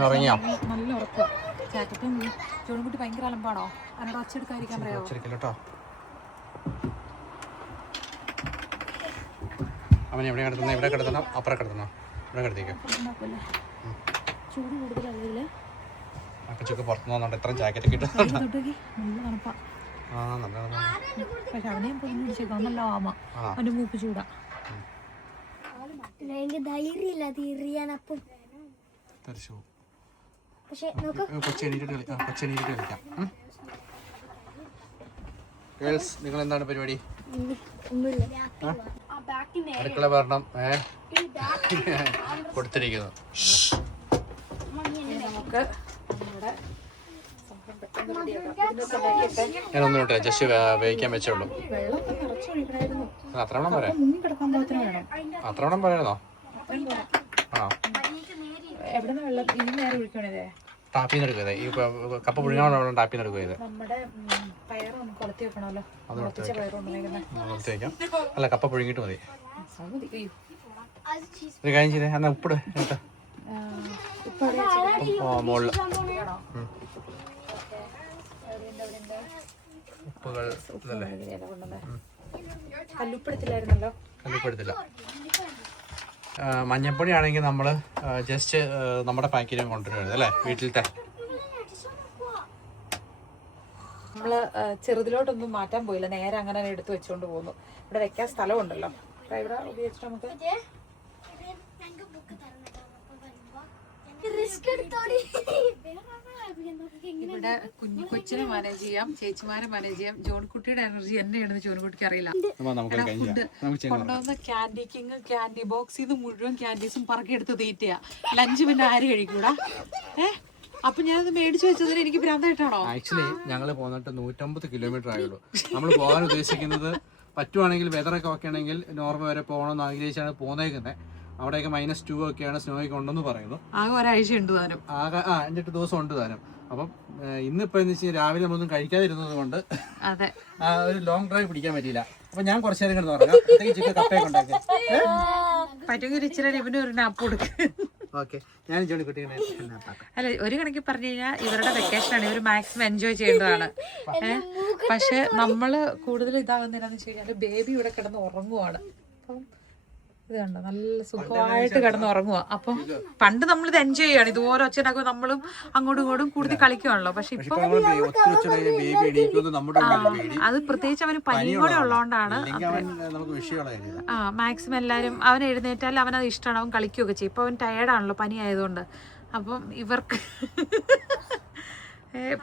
ഉറങ്ങിയോ? നല്ല ഉറക്കം. ജോൺകുട്ടി ഭയങ്കര അലമ്പാണോ? അതിനോട് ഒച്ചെടുക്കാതിരിക്കാൻ പറയാമോ? കേട്ടോ. അവൻ എവിടെ കിടത്തുന്ന? ഇവിടെ കിടത്തണോ അപ്പുറം കിടത്തണോ? ഇവിടെ കിടത്തിക്കാം. ചൂട് കൂടുതലല്ലേ? അപ്പം ചുക്ക് പുറത്തു പോകുന്നുണ്ട്. ഇത്രയും ജാക്കറ്റ് കിട്ടുന്നുണ്ട്. നല്ല തണുപ്പാ. പക്ഷെ അവനെയും പൊന്നു പിടിച്ചേക്കാം. നല്ല ആമ. അവന്റെ മൂപ്പ് ചൂടാ. ധൈര്യമില്ല തീറിയാനപ്പം. പക്ഷെ നിങ്ങൾ എന്താണ് പരിപാടി? ഒന്നുമില്ല. അടുക്കള ഭരണം കൊടുത്തിരിക്കുന്നു. നമുക്ക് ഞാനൊന്നും ഇട്ടെ, ജസ്റ്റ് വേവിക്കാൻ വെച്ചോളൂ. അത്രവണ്ണം പറയാം. അത്രവണ്ണം പറയാനോ? ആണോ? ടാപ്പിന്ന് എടുക്കുക. ഈ കപ്പ പുഴുങ്ങാനുള്ള ടാപ്പിന്ന് എടുക്കുക. അത് കൊടുത്ത് വയ്ക്കാം. അല്ല, കപ്പ പുഴുങ്ങിട്ട് മതി. ഒരു കാര്യം ചെയ്തേ, എന്നാ ഉപ്പിട് കേട്ടോ. മുകളിൽ ഉപ്പുകൾ കല്ലുപ്പെടുത്തില്ലായിരുന്നല്ലോ. കല്ലുപ്പെടുത്തില്ല. മഞ്ഞപ്പൊടി ആണെങ്കിൽ നമ്മൾ ജസ്റ്റ് നമ്മുടെ പാക്കിലും കൊണ്ടുവരുന്നത് അല്ലേ, വീട്ടിലത്തെ. നമ്മള് ചെറുതിലോട്ടൊന്നും മാറ്റാൻ പോയില്ല, നേരെ അങ്ങനെ എടുത്തു വെച്ചോണ്ട് പോന്നു. ഇവിടെ വെക്കാൻ സ്ഥലമുണ്ടല്ലോ, ഇവിടെ ഉപയോഗിച്ചിട്ട് നമുക്ക് ഇവിടെ കൊച്ചിനെ മാനേജ് ചെയ്യാം, ചേച്ചിമാരെ മാനേജ് ചെയ്യാം. ജോൺകുട്ടിയുടെ എനർജി എന്നെയാണെന്ന് ജോൺകുട്ടിക്ക് അറിയില്ല. ഫുഡ് കൊണ്ടുവന്ന ക്യാൻഡി കിങ് ക്യാൻഡി ബോക്സ് ഇത് മുഴുവൻ ക്യാൻഡീസും പറക്കിയെടുത്ത് തീറ്റയാ. ലഞ്ച് പിന്നെ ആര് കഴിക്കൂടാ? അപ്പൊ ഞാനത് മേടിച്ചു വെച്ചതിന് എനിക്ക് ഭ്രാന്തായിട്ടാണോ? ആക്ച്വലി ഞങ്ങൾ പോന്നിട്ട് 150 കിലോമീറ്റർ ആയുള്ളൂ. നമ്മൾ പോകാൻ ഉദ്ദേശിക്കുന്നത് പറ്റുവാണെങ്കിൽ വെതറൊക്കെ ഒക്കെ ആണെങ്കിൽ നോർമൽ വരെ പോകണമെന്ന് ആഗ്രഹിച്ചാണ് പോന്നേക്കുന്നത്. അവിടെയൊക്കെ -2 ഒക്കെയാണ് സ്നോയൊക്കെ ഉണ്ടെന്ന് പറയുന്നു. ആകെ ഒരാഴ്ച ഉണ്ട് താനും, ആകെ 5-8 ദിവസം ഉണ്ട് താനും. അപ്പം ഇന്നിപ്പോ എന്ന് വെച്ചാൽ രാവിലെ നമ്മളൊന്നും കഴിക്കാതിരുന്നത് കൊണ്ട് അതെ ഒരു ലോങ് ഡ്രൈവ് പിടിക്കാൻ പറ്റിയില്ല. അപ്പൊ ഞാൻ കുറച്ചു നേരം കിടന്ന് പറയാം. ചിക്കൻ കപ്പയൊക്കെ ഉണ്ടാക്കി പറ്റുമെങ്കിൽ ഇച്ചിരി ഇവന് ഒരു നാപ്പ് കൊടുക്കും. ഓക്കെ, ഞാൻ ജോണിക്കുട്ടിയെ അല്ല, ഒരു കണക്കിൽ പറഞ്ഞു കഴിഞ്ഞാൽ ഇവരുടെ വെക്കേഷനാണ്, ഇവർ മാക്സിമം എൻജോയ് ചെയ്യേണ്ടതാണ്. പക്ഷെ നമ്മള് കൂടുതൽ ഇതാകുന്നതിനാന്ന് വെച്ച് കഴിഞ്ഞാൽ ബേബി ഇവിടെ കിടന്ന് ഉറങ്ങുവാണ്. അപ്പം ഇത് കണ്ടോ, നല്ല സുഖമായിട്ട് കിടന്ന് ഉറങ്ങുക. അപ്പം പണ്ട് നമ്മളിത് എൻജോയ് ചെയ്യാണ്, ഇതുപോലെ ഒച്ചയുണ്ടാക്കുമ്പോൾ നമ്മളും അങ്ങോട്ടും ഇങ്ങോട്ടും കൂടുതൽ കളിക്കുവാണല്ലോ. പക്ഷെ ഇപ്പൊ അത് പ്രത്യേകിച്ച് അവന് പനിയും കൂടെ ഉള്ളതുകൊണ്ടാണ് മാക്സിമം എല്ലാവരും അവൻ എഴുന്നേറ്റാൽ അവനത് ഇഷ്ടമാണ്, അവൻ കളിക്കുകയൊക്കെ ചെയ്യും. ഇപ്പൊ അവൻ ടയേർഡാണല്ലോ പനി ആയതുകൊണ്ട്. അപ്പം ഇവർക്ക്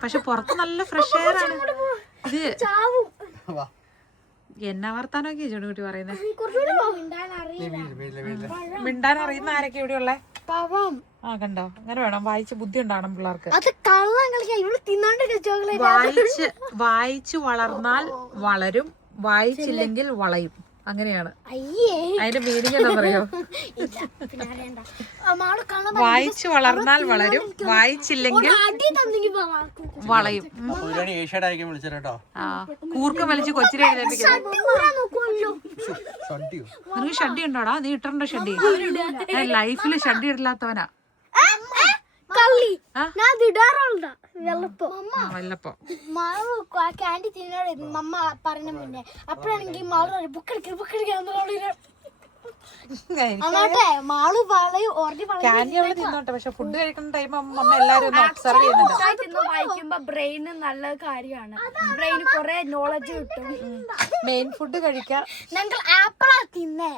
പക്ഷെ പുറത്ത് നല്ല ഫ്രഷ് എയർ ആണ്. ഇത് എന്നാ വർത്താനൊക്കെ ജോണിക്കുട്ടി പറയുന്നത്? മിണ്ടാൻ അറിയുന്ന ആരൊക്കെ ഇവിടെ ഉള്ളേ? കണ്ടോ, അങ്ങനെ വേണം, വായിച്ച് ബുദ്ധി ഉണ്ടാവണം പിള്ളേർക്ക്. വായിച്ച് വളർന്നാൽ വളരും, വായിച്ചില്ലെങ്കിൽ വളയും. അങ്ങനെയാണ് അതിന്റെ മീനിങ്. എന്താ പറയോ? വായിച്ചു വളർന്നാൽ വളരും, വായിച്ചില്ലെങ്കിൽ വളയും. കൂർക്കം വലിച്ച് കൊച്ചിനെ എഴുന്നേൽപ്പിക്കണം. നിനക്ക് ഷഡ്ഡി ഉണ്ടോടാ? നീ ഇട്ടിട്ടുണ്ടോ ഷഡ്ഡി? ലൈഫില് ഷഡ്ഡി ഇടില്ലാത്തവനാ. വെള്ളപ്പോ ക്യാൻഡി തിന്നോട് മമ്മ പറഞ്ഞ മുന്നേ അപ്പഴാണെങ്കിൽ മാള് ക്യാൻഡി അവള് തിന്നോട്ടെ, പക്ഷെ ഫുഡ് കഴിക്കുന്ന ടൈം അമ്മ എല്ലാരും ഒന്ന് ഒബ്സർവ് ചെയ്യുന്നുണ്ട്. വായിക്കുമ്പോ ബ്രെയിന് നല്ല കാര്യമാണ്, ബ്രെയിന് കൊറേ നോളജ് കിട്ടും. മെയിൻ ഫുഡ് കഴിക്കാം. ഞങ്ങൾ ആപ്പിളാ തിന്നേ.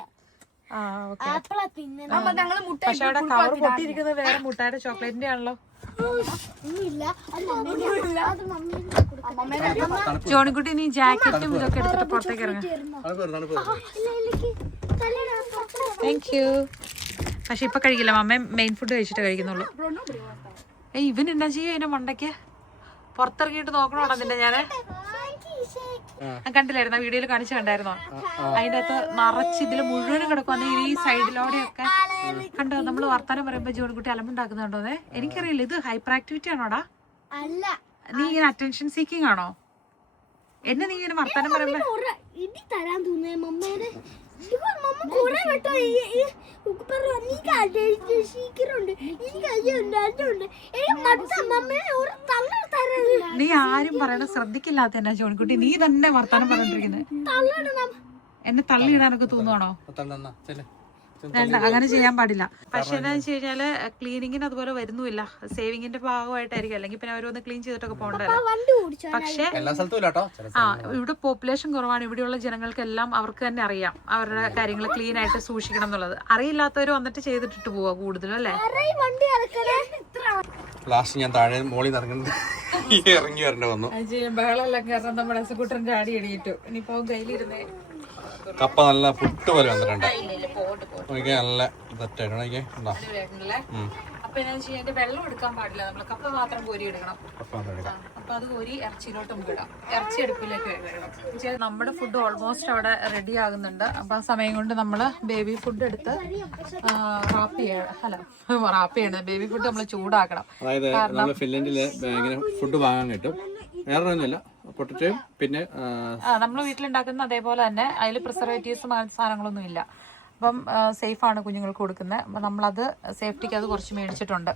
പക്ഷെ അവിടെ കവർ പൊട്ടിയിരിക്കുന്നത് വേറെ മുട്ടായുടെ ചോക്ലേറ്റിന്റെ ആണല്ലോ. ജോണിക്കുട്ടി നീ ജാക്കറ്റും ഇതൊക്കെ എടുത്തിട്ട് പുറത്തേക്ക് ഇറങ്ങാം. Thank you. പക്ഷെ ഇപ്പൊ കഴിക്കില്ല, മമ്മ മെയിൻ ഫുഡ് കഴിച്ചിട്ട് കഴിക്കുന്നുള്ളൂ. ഇവൻ എന്നാ ചെയ്യും അതിന്റെ മണ്ടയ്ക്ക്? പുറത്തിറങ്ങിയിട്ട് നോക്കണോടാ നിന്റെ ഞാന്. കണ്ടില്ലായിരുന്നോ വീഡിയോയിൽ കാണിച്ചു കണ്ടായിരുന്നോ? അതിന്റെ അകത്ത് നിറച്ച് ഇതിൽ മുഴുവനും കിടക്കുവാന്ന് ഈ സൈഡിലൂടെയൊക്കെ കണ്ടോ. നമ്മള് വർത്താനം പറയുമ്പോ ജോൺകുട്ടി അലമ്പുണ്ടാക്കുന്നുണ്ടോ? എനിക്കറിയില്ല, ഇത് ഹൈപ്പർ ആക്ടിവിറ്റി ആണോടാ? നീ ഇങ്ങനെ അറ്റൻഷൻ സീക്കിംഗ് ആണോ? എന്നെ നീ ഇങ്ങനെ വർത്താനം പറയുമ്പോ നീ ആരും പറയണ ശ്രദ്ധിക്കില്ലാത്ത എന്നാ ജോൺകുട്ടി, നീ തന്നെ വർത്താനം പറഞ്ഞിരിക്കുന്നത്. എന്നെ തള്ളിയിടാനൊക്കെ തോന്നുവാണോ? വേണ്ട, അങ്ങനെ ചെയ്യാൻ പാടില്ല. പക്ഷെ എന്താന്ന് വെച്ച് കഴിഞ്ഞാല് ക്ലീനിങ്ങിന് അതുപോലെ വരുന്നില്ല, സേവിങ്ങിന്റെ ഭാഗമായിട്ടായിരിക്കും. അല്ലെങ്കിൽ പിന്നെ അവരൊന്ന് ക്ലീൻ ചെയ്തിട്ടൊക്കെ പോകണ്ടല്ലോ. പക്ഷെ ഇവിടെ പോപ്പുലേഷൻ കുറവാണ്. ഇവിടെയുള്ള ജനങ്ങൾക്കെല്ലാം അവർക്ക് തന്നെ അറിയാം അവരുടെ കാര്യങ്ങൾ ക്ലീൻ ആയിട്ട് സൂക്ഷിക്കണം എന്നുള്ളത്. അറിയില്ലാത്തവർ വന്നിട്ട് ചെയ്തിട്ടിട്ട് പോവാ കൂടുതലും, അല്ലേ? ലാസ്റ്റ് ഞാൻ താഴെ മോളിൽ ഇറങ്ങി വരേണ്ട വന്നു. ബഹളമെല്ലാം കാരണം നമ്മുടെ കൂട്ടം ചാടി എടിയിട്ടു. ഇനിയിപ്പോ കയ്യിലിരുന്നേ കപ്പ നല്ല പുട്ട് പോലെ വന്നിട്ടുണ്ട്. നല്ല ഇതായിട്ട് അപ്പൊ എന്താ വെച്ചാൽ അതിന്റെ വെള്ളം എടുക്കാൻ പാടില്ല, നമ്മള് കപ്പ മാത്രം കോരി എടുക്കണം. അപ്പൊ അത് കോരി ഇറച്ചിയിലോട്ട് നമുക്ക് ഇടാം, ഇറച്ചി അടുപ്പിലേക്ക് വേണം. നമ്മുടെ ഫുഡ് ഓൾമോസ്റ്റ് അവിടെ റെഡി ആകുന്നുണ്ട്. അപ്പൊ ആ സമയം കൊണ്ട് നമ്മള് ബേബി ഫുഡ് എടുത്ത് റാപ്പ് ചെയ്യണം. ബേബി ഫുഡ് നമ്മൾ ചൂടാക്കണം. അതായത് നമ്മള് ഫിൻലൻഡില് ഇങ്ങനെ ഫുഡ് വാങ്ങാൻ കിട്ടും. വേറെ ഒന്നുമില്ല, പൊട്ടറ്റോയും പിന്നെ നമ്മൾ വീട്ടിലുണ്ടാക്കുന്ന അതേപോലെ തന്നെ അതിൽ പ്രിസർവേറ്റീവ്സും സാധനങ്ങളൊന്നും ഇല്ല. അപ്പം സേഫാണ് കുഞ്ഞുങ്ങൾക്ക് കൊടുക്കുന്നത്. അപ്പം നമ്മളത് സേഫ്റ്റിക്ക് അത് കുറച്ച് മേടിച്ചിട്ടുണ്ട്.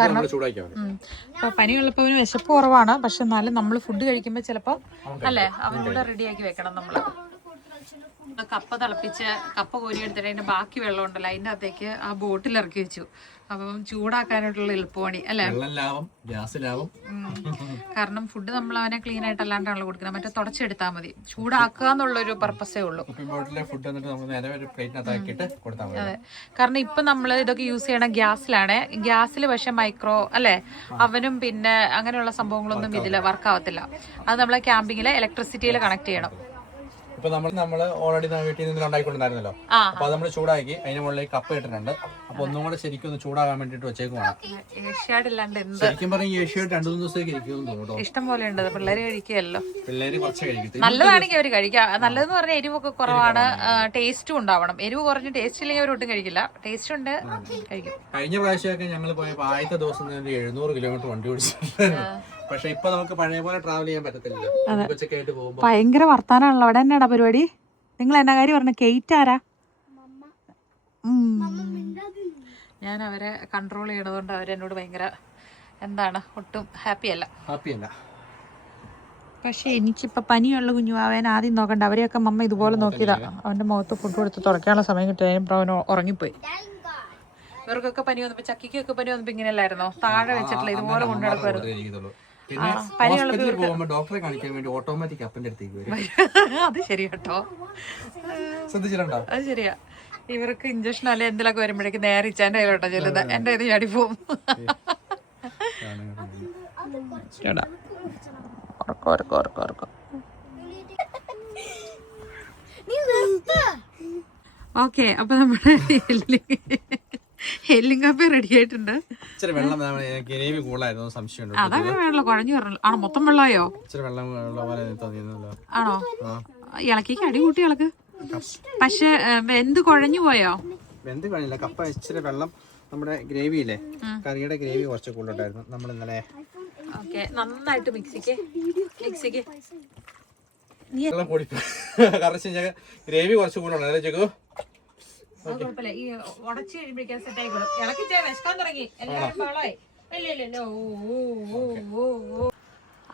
കാരണം ഇപ്പൊ പനിയുള്ളപ്പോൾ അവന് വിശപ്പ് കുറവാണ്. പക്ഷെ എന്നാലും നമ്മൾ ഫുഡ് കഴിക്കുമ്പോൾ ചിലപ്പോൾ അല്ലേ അവനൂടെ റെഡിയാക്കി വെക്കണം. നമ്മൾ കപ്പ തിളപ്പിച്ച് കപ്പ കോരിയെടുത്തിട്ട് അതിന്റെ ബാക്കി വെള്ളം ഉണ്ടല്ലോ അതിന്റെ അകത്തേക്ക് ആ ബോട്ടിൽ ഇറക്കി വെച്ചു. അപ്പം ചൂടാക്കാനായിട്ടുള്ള എളുപ്പമാണ്, അല്ലേ? കാരണം ഫുഡ് നമ്മൾ അവനെ ക്ലീൻ ആയിട്ട് അല്ലാണ്ടാണല്ലോ കൊടുക്കുന്നത്, മറ്റേ തുടച്ചെടുത്താൽ മതി. ചൂടാക്കുക എന്നുള്ളൊരു പർപ്പസേ ഉള്ളൂ. അതെ, കാരണം ഇപ്പൊ നമ്മൾ ഇതൊക്കെ യൂസ് ചെയ്യണ ഗ്യാസിലാണ്. ഗ്യാസിൽ പക്ഷെ മൈക്രോ അല്ലെ അവനും പിന്നെ അങ്ങനെയുള്ള സംഭവങ്ങളൊന്നും ഇതിൽ വർക്ക് ആവത്തില്ല. അത് നമ്മളെ ക്യാമ്പിങ്ങില് ഇലക്ട്രിസിറ്റിയിൽ കണക്ട് ചെയ്യണം. ഇപ്പൊ നമ്മള് ഓൾറെഡി വീട്ടിൽ നിന്ന് ഉണ്ടാക്കിക്കൊണ്ടായിരുന്നല്ലോ. അപ്പൊ അത് നമ്മൾ ചൂടാക്കി അതിന് മുകളിലേക്ക് കപ്പ ഇട്ടിട്ടുണ്ട്. അപ്പൊ ഒന്നും കൂടെ ശരിക്കും ഒന്ന് ചൂടാകാൻ വേണ്ടിട്ട് വെച്ചേക്കുവാണ്. ശരിക്കും പറഞ്ഞാൽ ഏഷ്യാഡ് 2-3 ദിവസത്തേക്ക് ഇരിക്കും തോന്നുന്നു. ഇഷ്ടം പോലെ ഉണ്ട്, പിള്ളേര് കഴിക്കുകയല്ലോ. പിള്ളേര് കുറച്ച് കഴിക്കും, നല്ലതാണെങ്കിൽ അവര് കഴിക്കാം. നല്ലതെന്ന് പറഞ്ഞാൽ എരിവൊക്കെ കുറവാണ്, ടേസ്റ്റും ഉണ്ടാവണം. എരിവ് കുറഞ്ഞ് ടേസ്റ്റ് ഇല്ലെങ്കിൽ അവർ ഒട്ടും കഴിക്കില്ല. ടേസ്റ്റ് ഉണ്ട്, കഴിക്കും. കഴിഞ്ഞ പ്രാവശ്യമൊക്കെ ഞങ്ങൾ പോയപ്പോ ആദ്യത്തെ ദിവസം 700 കിലോമീറ്റർ വണ്ടി ഓടിച്ചിട്ടുണ്ടായിരുന്നു. പക്ഷെ ഇപ്പൊ നമുക്ക് പഴയ പോലെ ട്രാവൽ ചെയ്യാൻ പറ്റത്തില്ല. ഭയങ്കര വർത്താനാണല്ലോ. അവിടെ എന്നാടാ പരിപാടി? നിങ്ങൾ എന്നാ കാര്യം പറഞ്ഞ? കെയ്റ്റ് ആരാ? ഞാൻ അവരെ കൺട്രോൾ ചെയ്യണതുകൊണ്ട് അവരെന്നോട് ഭയങ്കര എന്താണ് ഒട്ടും ഹാപ്പിയല്ല. പക്ഷെ എനിക്കിപ്പോ പനിയുള്ള കുഞ്ഞുവാവൻ ആദ്യം നോക്കണ്ട. അവരെയൊക്കെ മമ്മ ഇതുപോലെ നോക്കിയതാ. അവന്റെ മുഖത്ത് ഫുഡ് കൊടുത്ത് തുറക്കാനുള്ള സമയം കിട്ടിയപ്പോൾ അവൻ ഉറങ്ങിപ്പോയി. ഇവർക്കൊക്കെ പനി വന്നപ്പോ ചക്കിക്കൊക്കെ പനി വന്നപ്പോ ഇങ്ങനെയല്ലായിരുന്നോ? താഴെ വെച്ചിട്ടില്ല, ഇതുപോലെ കൊണ്ടുനടക്കുമായിരുന്നു. ഡോക്ടറെ കാണിക്കാൻ വേണ്ടി ഓട്ടോമാറ്റിക് അപ്പന്റെ അടുത്തേക്ക് വരും. അത് ശരി കേട്ടോ, ശ്രദ്ധിച്ചിട്ടുണ്ടോ? അത് ശരിയാ. ഇവർക്ക് ഇഞ്ചക്ഷൻ അല്ലെ എന്തെങ്കിലുമൊക്കെ വരുമ്പോഴേക്ക് നേരെ ഇച്ചാൻ്റെ കയ്യിലോട്ടോ ചെല്ലുന്നത്. എന്റെ ഇത് ചാടി പോവും. ഓക്കെ, അപ്പൊ നമ്മുടെ എല്ലിംഗ് കപ്പ റെഡി ആയിട്ടുണ്ട്. അതങ്ങനെ വേണല്ലോ, കുഴഞ്ഞു വരണല്ലോ. ആണോ? മൊത്തം വെള്ളമായോ? ആണോ? ഇളക്കിക്ക് അടി കൂട്ടി ഇളക്ക്. പക്ഷെ എന്ത് കുഴഞ്ഞു പോയോ? വെന്ത് കഴിഞ്ഞില്ല. കപ്പ ഇച്ചിരി വെള്ളം നമ്മുടെ ഗ്രേവിയില്ലേ, കറിയുടെ ഗ്രേവി കുറച്ച് കൂടുതലായിരുന്നു. നമ്മൾ ഇന്നലെ നന്നായിട്ട് മിക്സിക്ക് വെള്ളം കൂടി കറച്ച് ഗ്രേവി കുറച്ച് കൂടുതലാണ്. ചെക്കു ഈ ഉടച്ചു കഴിയുമ്പോഴേക്കും സെറ്റ് ആയിക്കോളും. ഇളക്കി വിശക്കാൻ തുടങ്ങി.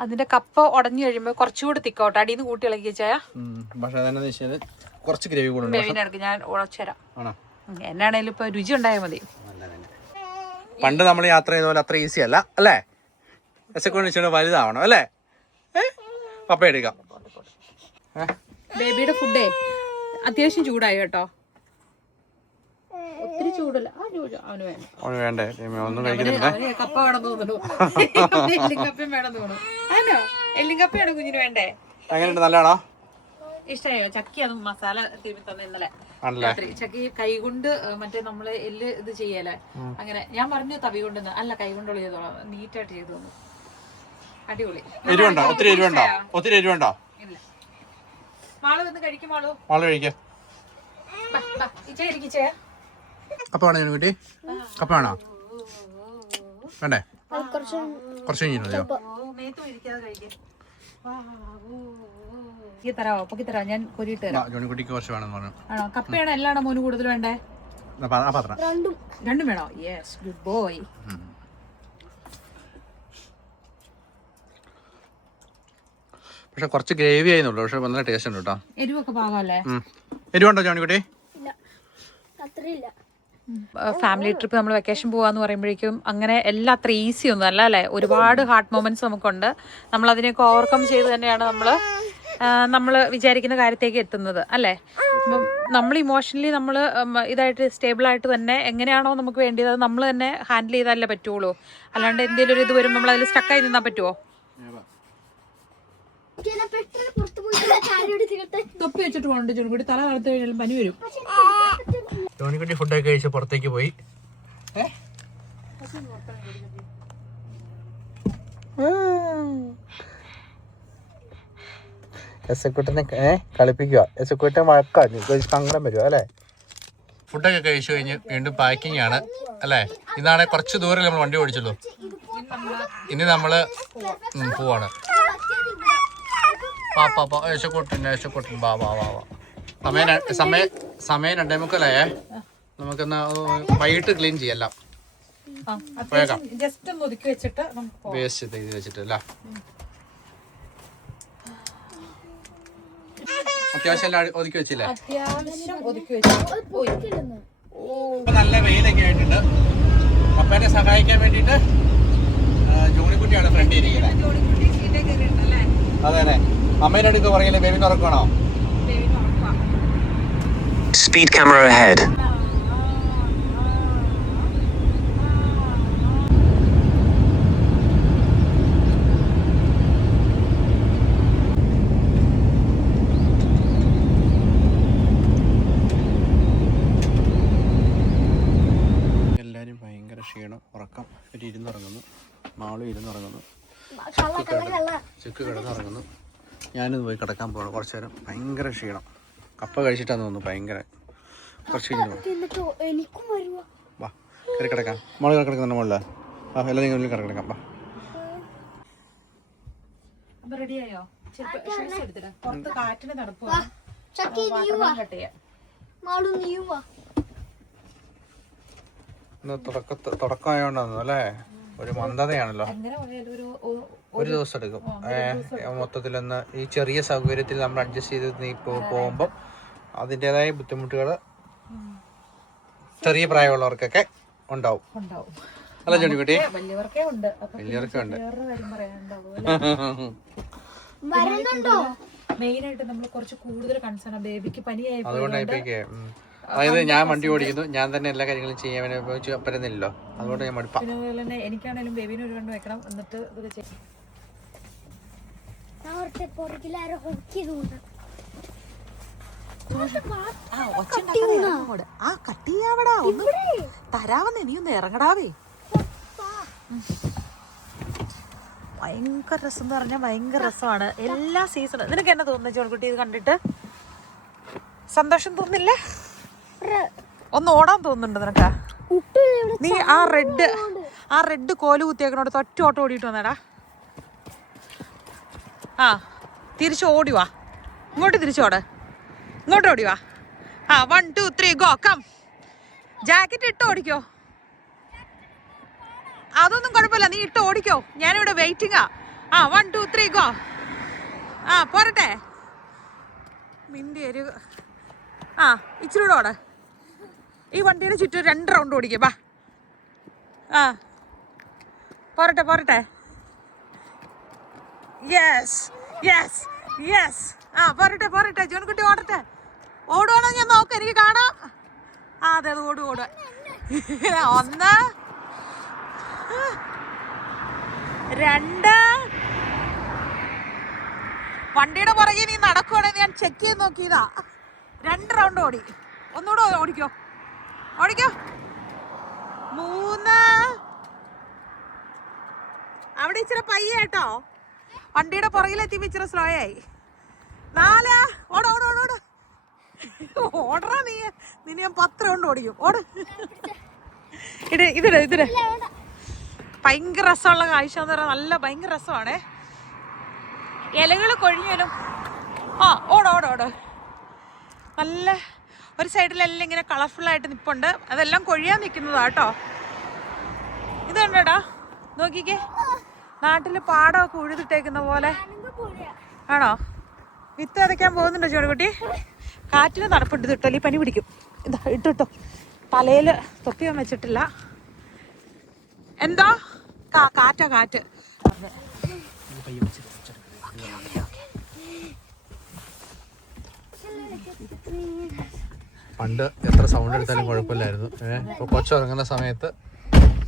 അതിന്റെ കപ്പ ഉടഞ്ഞു കഴിയുമ്പോ കുറച്ചുകൂടി തിക്കോട്ടെ, അടിയിൽ നിന്ന് കൂട്ടി ഇളക്കി വെച്ചാ. പക്ഷെ കുറച്ച് ഗ്രേവി കൂടുതൽ ഞാൻ ഉടച്ചുതരാം. എന്നാണേലും ഇപ്പൊ രുചി ഉണ്ടായാൽ മതി. പണ്ട് നമ്മൾ യാത്ര ചെയ്ത പോലെ അത്ര ഈസി അല്ല, അല്ലേ? വിശക്കൊണ്ട് വലുതാവണം, അല്ലേ? പപ്പ എടുക്കാം. ബേബിയുടെ ഫുഡേ അത്യാവശ്യം ചൂടായി കേട്ടോ. ഒത്തിരി ചൂടല്ല, അവന് വേണ്ടേ? കപ്പ വേണം തോന്നുന്നു. എല്ലിങ്കപ്പയും വേണം തോന്നുന്നു. ആണോ? എല്ലിങ്കപ്പയാണോ കുഞ്ഞിന് വേണ്ടേ? എങ്ങനെയുണ്ട്? നല്ലതാണോ? ഇഷ്ടമായോ? ചക്കി അത് മസാല തിരുമ്പി തന്നെ ഇന്നലെ രാത്രി. ചക്കി കൈ കൊണ്ട് മറ്റേ നമ്മള് എല്ല് ഇത് ചെയ്യല്ലേ, അങ്ങനെ. ഞാൻ പറഞ്ഞു തവി കൊണ്ടെന്ന്, അല്ല കൈ കൊണ്ടുള്ള ചെയ്തോളാം. നീറ്റായിട്ട് ചെയ്തു തന്നു. അടിപൊളി. എരിവുണ്ടോ? ഒത്തിരി എരിവുണ്ടോ? ഇല്ല. മാളു വന്ന് കഴിക്കും. മാളു കഴിക്കാം. കപ്പ വേണോ ജോണിക്കുട്ടി? കപ്പ വേണോ? വേണ്ടേ? കുറച്ച് കഴിഞ്ഞോ? ഞാൻ കൊരിയിട്ട് തരാം. ജോണിക്കുട്ടിക്ക് കുറച്ച് വേണം പറഞ്ഞു. ആണോ? കപ്പയാണോ എല്ലാണോ മോന് കൂടുതൽ വേണ്ടേ? രണ്ടും വേണോ? Yes, good boy. പക്ഷെ കുറച്ച് ഗ്രേവി ആയിരുന്നുള്ളൂ. പക്ഷെ നല്ല ടേസ്റ്റ് ഉണ്ട് കേട്ടോ. എരിവൊക്കെ പാകമല്ലേ? എരിവുണ്ടോ ജോണിക്കുട്ടി? ഫാമിലി ട്രിപ്പ് നമ്മൾ വെക്കേഷൻ പോകാന്ന് പറയുമ്പോഴേക്കും അങ്ങനെ എല്ലാം അത്ര ഈസി ഒന്നും അല്ല അല്ലേ. ഒരുപാട് ഹാർഡ് മൊമെന്റ്സ് നമുക്കുണ്ട്. നമ്മൾ അതിനെയൊക്കെ ഓവർകം ചെയ്ത് തന്നെയാണ് നമ്മൾ വിചാരിക്കുന്ന കാര്യത്തേക്ക് എത്തുന്നത് അല്ലേ. അപ്പം നമ്മൾ ഇമോഷണലി നമ്മൾ ഇതായിട്ട് സ്റ്റേബിളായിട്ട് തന്നെ എങ്ങനെയാണോ നമുക്ക് വേണ്ടിയത് അത് നമ്മൾ തന്നെ ഹാൻഡിൽ ചെയ്താലേ പറ്റുള്ളൂ. അല്ലാണ്ട് എന്തെങ്കിലും ഒരു ഇത് വരും നമ്മൾ അതിൽ സ്റ്റക്കായി നിന്നാൽ പറ്റുമോ? തൊപ്പി വെച്ചിട്ട് പോകണ്ട ജോണിക്കുട്ടി. തല വളർത്ത് കഴിഞ്ഞാൽ പനി വരും. ജോണിക്കുട്ടി ഫുഡൊക്കെ കഴിച്ച് പുറത്തേക്ക് പോയി. എസക്കുട്ടനെ കളിപ്പിക്കുക. എസക്കുട്ടൻ വഴക്കാണ്, സങ്കടം വരുക അല്ലേ. ഫുഡൊക്കെ കഴിച്ചു കഴിഞ്ഞ് വീണ്ടും പാക്കിംഗ് ആണ് അല്ലേ. ഇന്നാണെ കുറച്ച് ദൂരം നമ്മൾ വണ്ടി ഓടിച്ചുള്ളൂ. ഇനി നമ്മള് പോവാണ്. യേശുക്കുട്ടൻ വാ വാ വാ വാ. സമയം 2:45. നമുക്കെന്നാ വൈകിട്ട് ക്ലീൻ ചെയ്യല്ല. ജസ്റ്റ് ഒന്ന് ഒതുക്കി വെച്ചിട്ട് വേസ്റ്റ് ചെയ്ത് വെച്ചിട്ടല്ല. അത്യാവശ്യം എല്ലാം ഒതുക്കി വെച്ചില്ലേ? അത്യാവശ്യം ഒതുക്കി വെച്ചു. നല്ല വെയിലൊക്കെ ആയിട്ടുണ്ട്. അപ്പനെ സഹായിക്കാൻ വേണ്ടിട്ട് ജോണിക്കുട്ടിയാണ് ഫ്രണ്ട് ഇരിക്കുന്നത്. അതെ അതെ. അമ്മേന്റെ അടുക്ക് പറയില്ലേ ബേബിന് ഉറക്കണോ? Speed camera ahead. എല്ലാരും ഭയങ്കര ക്ഷീണം, ഉറക്കം. ഒരു ഇരുന്നുറങ്ങുന്നു. മാളു ഇരുന്നുറങ്ങുന്നു. ചെക്ക് കിടന്നുറങ്ങുന്നു. ഞാനിത് പോയി കിടക്കാൻ പോകണം കുറച്ചു നേരം. ഭയങ്കര ക്ഷീണം. കപ്പ കഴിച്ചിട്ടാന്ന് തോന്നുന്നു. ഭയങ്കര കുറച്ച് വാ കയറി കിടക്കാം. മോള് കിടക്കുന്നുണ്ട് മുകളിൽ. ആ എല്ലാവരും മുന്നിൽ കിടക്കാം. വാ റെഡിയായോ? കാറ്റിന് തണുപ്പ് തുടക്കമായോണ്ടാന്നു അല്ലേ. ഒരു മന്ദതയാണല്ലോ. ഒരു ദിവസം എടുക്കും മൊത്തത്തിലൊന്ന്. ഈ ചെറിയ സൗകര്യത്തിൽ നമ്മൾ അഡ്ജസ്റ്റ് ചെയ്ത് നീ പോകുമ്പോൾ അതിൻ്റെതായ ബുദ്ധിമുട്ടുകൾ ചെറിയ പ്രായമുള്ളവർക്കൊക്കെ ഉണ്ടാവും അല്ല ജോണിക്കുട്ടി? വലിയവർക്കേ ഉണ്ട്. മെയിനായിട്ട് നമ്മൾ കുറച്ച് കൂടുതൽ കൺസേൺ ബേബിക്ക് പനിയായി. അതുകൊണ്ടായിപ്പോഴേക്ക് അതായത് ഞാൻ വണ്ടി ഓടിക്കുന്നു, ഞാൻ തന്നെ എല്ലാ കാര്യങ്ങളും ചെയ്യാൻ പറ്റുന്നില്ലല്ലോ. അതുകൊണ്ട് ഞാൻ മടുപ്പാ. അതുപോലെ തന്നെ എനിക്കാണെങ്കിലും ബേബിനെ ഒരു കണ്ട് വെക്കണം. എന്നിട്ട് ഇത് ചെയ്യും. തരാവന്നേ നീ ഒന്ന് ഇറങ്ങടാവേ. ഭയങ്കര രസം എന്ന് പറഞ്ഞാൽ ഭയങ്കര രസമാണ്. എല്ലാ സീസണും. നിനക്ക് എന്നാ തോന്നുന്നു ജോൺകുട്ടി ഇത് കണ്ടിട്ട്? സന്തോഷം തോന്നില്ലേ? ഒന്ന് ഓടാൻ തോന്നുന്നുണ്ട് നിനക്ക്? നീ ആ റെഡ് കോല് കുത്തിയേക്കണോട് ഒറ്റ ഓട്ടം ഓടിയിട്ട് വന്നേടാ. ആ തിരിച്ച് ഓടിവാ. ഇങ്ങോട്ട് തിരിച്ചോട്. ഇങ്ങോട്ട് ഓടിവാ. ആ 1 2 3 ഗോ. കം. ജാക്കറ്റ് ഇട്ട് ഓടിക്കോ. അതൊന്നും കുഴപ്പമില്ല, നീ ഇട്ട് ഓടിക്കോ. ഞാനിവിടെ വെയിറ്റിംഗാ. ആ 1 2 3 ഗോ. ആ പോരട്ടെ. മിണ്ടി ഒരു ഇച്ചിരി കൂടെ ഓടെ. ഈ വണ്ടിയുടെ ചുറ്റും 2 റൗണ്ട് ഓടിക്കുക. ബാ. ആ പോരട്ടെ. Yes yes yes. ആ പോരട്ടെ. ജോൺകുട്ടി ഓടട്ടെ. ഓടുവാണോ ഞാൻ നോക്കാം, എനിക്ക് കാണാം. ആ അതെ അത് ഓടുക. 1 2. വണ്ടിയുടെ പുറകെ നീ നടക്കുവാണെങ്കിൽ ഞാൻ ചെക്ക് ചെയ്ത് നോക്കിയതാ. 2 റൗണ്ട് ഓടി. ഒന്നുകൂടെ ഓടിക്കോ. 3. അവിടെ ഇച്ചിരി പയ്യ കേട്ടോ. വണ്ടിയുടെ പുറകിലെത്തിയപ്പോ ഇച്ചിരി സ്ലോ ആയി. 4 ഓടോടോടോട് ഓടറാ നീ. നിന്നെ ഞാൻ 10 കൊണ്ട് ഓടിക്കും. ഓട്. ഇതിടെ ഭയങ്കര രസമുള്ള കാഴ്ച എന്ന് പറഞ്ഞാൽ നല്ല ഭയങ്കര രസമാണേ. ഇലകൾ കൊഴിഞ്ഞാലും ഓടോടോട് നല്ല ഒരു സൈഡിലെല്ലാം ഇങ്ങനെ കളർഫുള്ളായിട്ട് നിൽപ്പുണ്ട്. അതെല്ലാം കൊഴിയാൻ നിൽക്കുന്നതാ കേട്ടോ. ഇത് കണ്ടോടാ, നോക്കിക്കേ, നാട്ടില് പാടമൊക്കെ ഉഴുതിട്ടേക്കുന്ന പോലെ ആണോ? വിത്ത് വിതയ്ക്കാൻ പോകുന്നുണ്ടോ ചോടുകുട്ടി? കാറ്റിന് തണുപ്പുണ്ട്. ഇട്ടോ, ഈ പനി പിടിക്കും. ഇതാ ഇട്ടോ, തലയിൽ തൊപ്പിയാൻ വെച്ചിട്ടില്ല. എന്തോ കാറ്റ്. പണ്ട് എത്ര സൗണ്ട് എടുത്താലും കുഴപ്പമില്ലായിരുന്നു. ഇപ്പൊ കൊച്ചുറങ്ങുന്ന സമയത്ത്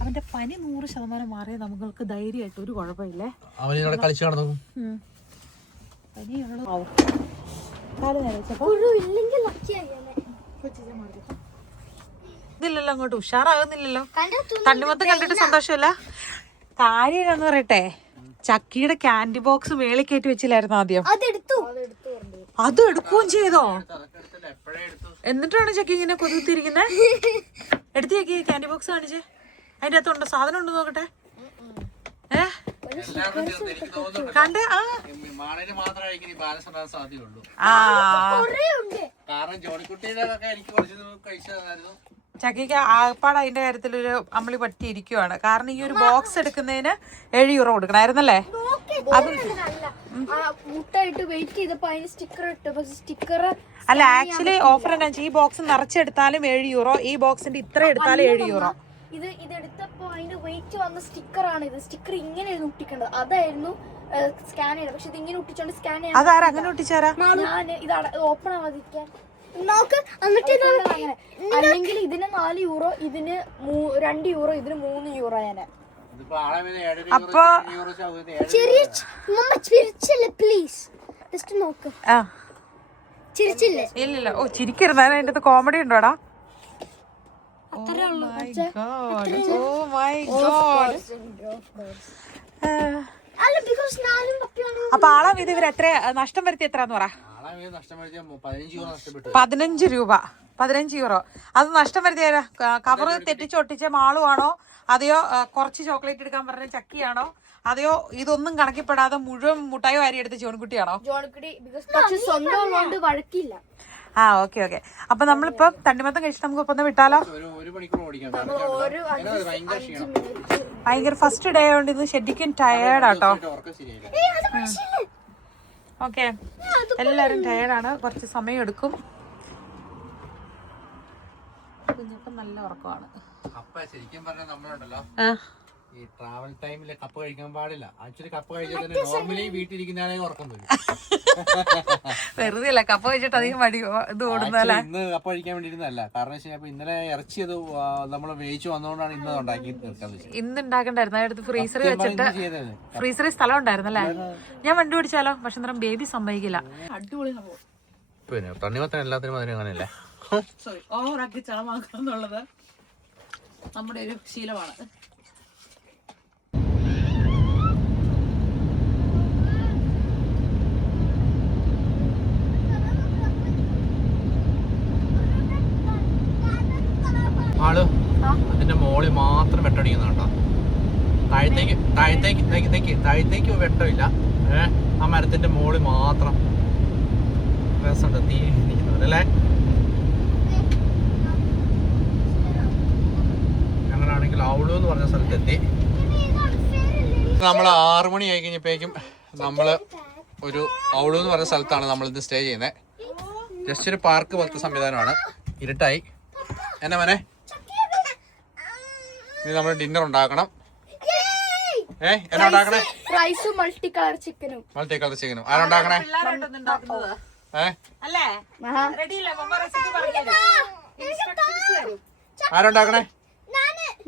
അവന്റെ പനി 100% മാറിയ നമുക്ക് ധൈര്യമായിട്ട് ഒരു കുഴപ്പമില്ലേ. അവനിവിടെ കളിച്ചു നടന്നു. ഇതില്ലല്ലോ, അങ്ങോട്ട് ഉഷാറാകുന്നില്ലല്ലോ. തണ്ണിമത്തം കണ്ടിട്ട് സന്തോഷമില്ല. കാര്യം എന്ന് പറയട്ടെ, ചക്കിയുടെ ക്യാൻഡി ബോക്സ് മേളിൽ കയറ്റി വെച്ചില്ലായിരുന്നു ആദ്യം. അത് എടുക്കുകയും ചെയ്തോ? എന്നിട്ടാണ് ചക്കി ഇങ്ങനെ കൊതുത്തിരിക്കുന്നത്. എടുത്ത് ചക്കി ക്യാൻഡി ബോക്സ് കാണിച്ചേ. അതിന്റെ അകത്തുണ്ടോ സാധനം ഉണ്ടോ നോക്കട്ടെ. കണ്ടേ? ചക്കിക്ക് ആപ്പാട് അതിന്റെ കാര്യത്തിലൊരു അമ്മളി പറ്റിയിരിക്കുവാണ്. കാരണം ഈ ഒരു ബോക്സ് എടുക്കുന്നതിന് 7 യൂറോ കൊടുക്കണായിരുന്നല്ലേ? അല്ല, ആക്ച്വലി ഓഫർ എന്നാ, ഈ ബോക്സ് നിറച്ചെടുത്താലും 7 യൂറോ, ഈ ബോക്സിന്റെ ഇത്ര എടുത്താലും 7 യൂറോ. ഇത് എടുത്തപ്പോ അതിന്റെ വെയിറ്റ് വന്ന സ്റ്റിക്കറാണ്. ഇത് സ്റ്റിക്കർ ഇങ്ങനെയായിരുന്നു ഒട്ടിക്കേണ്ടത്, അതായിരുന്നു സ്കാൻ ചെയ്തത്. പക്ഷെ ഇത് ഇങ്ങനെ ഒട്ടിച്ചോണ്ട് സ്കാൻ ചെയ്യാൻ അതാരാ അങ്ങനെ ഒട്ടിച്ചാരാ? ഞാൻ ഇത് ഓപ്പൺ ആവാതിരിക്കാൻ നോക്ക്. അല്ലെങ്കിൽ ഇതിന് 4 യൂറോ, ഇതിന് 2 യൂറോ, ഇതിന് 3 യൂറോ. അപ്പൊ പ്ലീസ് ജസ്റ്റ് നോക്ക്. ചിരിച്ചില്ലേ? ഇല്ലില്ല. ഓ, ചിരിക്കരുത്. അതിന്റെ കോമഡി ഉണ്ടോടാ? അപ്പൊ ആളെ ഇത് ഇവർ എത്ര നഷ്ടം വരുത്തി? എത്രന്ന് പറ? 15 രൂപ. 15 യൂറോ. അത് നഷ്ടം വരുത്തിയാ? കവറ് തെറ്റിച്ചൊട്ടിച്ച മാളുവാണോ, അതെയോ കുറച്ച് ചോക്ലേറ്റ് എടുക്കാൻ പറഞ്ഞ ചക്കിയാണോ, അതെയോ ഇതൊന്നും കണക്കിപ്പെടാതെ മുഴുവൻ മുട്ടായി വാരി എടുത്ത് ചോൺകുട്ടിയാണോ? വഴക്കില്ല. ഓക്കെ. അപ്പൊ നമ്മളിപ്പോ തണ്ണിമത്തം കഴിച്ചിട്ട് നമുക്ക് ഇപ്പൊ ഒന്ന് വിട്ടാലോ? ഭയങ്കര ഫസ്റ്റ് ഡേ ആയതുകൊണ്ട് ഇന്ന് ശരിക്കും ടയേർഡാട്ടോ. ഓക്കെ, എല്ലാരും ടയേർഡാണ്. കുറച്ച് സമയം എടുക്കും. കുഞ്ഞപ്പം നല്ല ഉറക്കമാണ്. ശരിക്കും പറഞ്ഞാൽ നമ്മളുണ്ടല്ലോ, ഈ ട്രാവൽ ടൈമില് കപ്പ് കഴിക്കാൻ പാടില്ല. ആക്ച്വലി കപ്പ് കഴിച്ചാൽ നോർമലി വീട്ടിലിരിക്കുന്നയാളെ ഉറക്കം വരും. വെറുതെ അല്ല, കപ്പ കഴിച്ചിട്ട് അധികം മടി ഇത് ഓടുന്നതല്ല. ഇന്ന് കപ്പ കഴിക്കാൻ വേണ്ടി ഇരുന്നല്ല. കാരണം ഇന്നലെ ഇറച്ചി അത് നമ്മൾ വേവിച്ചു വന്നതുകൊണ്ടാണ് ഇന്ന് ഉണ്ടാക്കി. ഇന്ന് ഉണ്ടാക്കണ്ടായിരുന്നു. അതെടുത്ത് ഫ്രീസറിൽ വെച്ചിട്ട്, ഫ്രീസറിൽ സ്ഥലം ഉണ്ടായിരുന്നല്ലേ? ഞാൻ വണ്ടി പിടിച്ചാലോ? പക്ഷെ അന്നേരം ബേബി സമ്മതിക്കില്ല. അടിപൊളി സംഭവം. പിന്നെ തണ്ണിമത്തൻ എല്ലാത്തിനും അതിനും അങ്ങനെയല്ലേ? സോറി, ഓവറാക്കി ചളമാക്കുക എന്നുള്ളത് നമ്മുടെ ഒരു ശീലമാണ്. ആള് അതിന്റെ മോളിൽ മാത്രം വെട്ടടിക്കുന്ന കേട്ടോ. താഴത്തേക്ക് വെട്ടമില്ല. ആ മരത്തിന്റെ മോളിൽ മാത്രം രസമുണ്ട്, തീ നിൽക്കുന്നവരല്ലേ? ഞങ്ങളാണെങ്കിൽ ഔളു എന്ന് പറഞ്ഞ സ്ഥലത്തെത്തി. നമ്മൾ 6 മണി ആയി കഴിഞ്ഞപ്പോഴേക്കും നമ്മള് ഒരു ഔളു എന്ന് പറഞ്ഞ സ്ഥലത്താണ് നമ്മളിത് സ്റ്റേ ചെയ്യുന്നത്. ജസ്റ്റ് ഒരു പാർക്ക് പോലത്തെ സംവിധാനമാണ്. ഇരുട്ടായി. എന്നാ മോനെ, ഇനി നമ്മൾ ഡിന്നർ ഉണ്ടാക്കണം. എന്നാ ഉണ്ടാക്കണേ? റൈസും മൾട്ടി കളർ ചിക്കനും. ആരുണ്ടാക്കണേ? ആരുണ്ടാക്കണേ?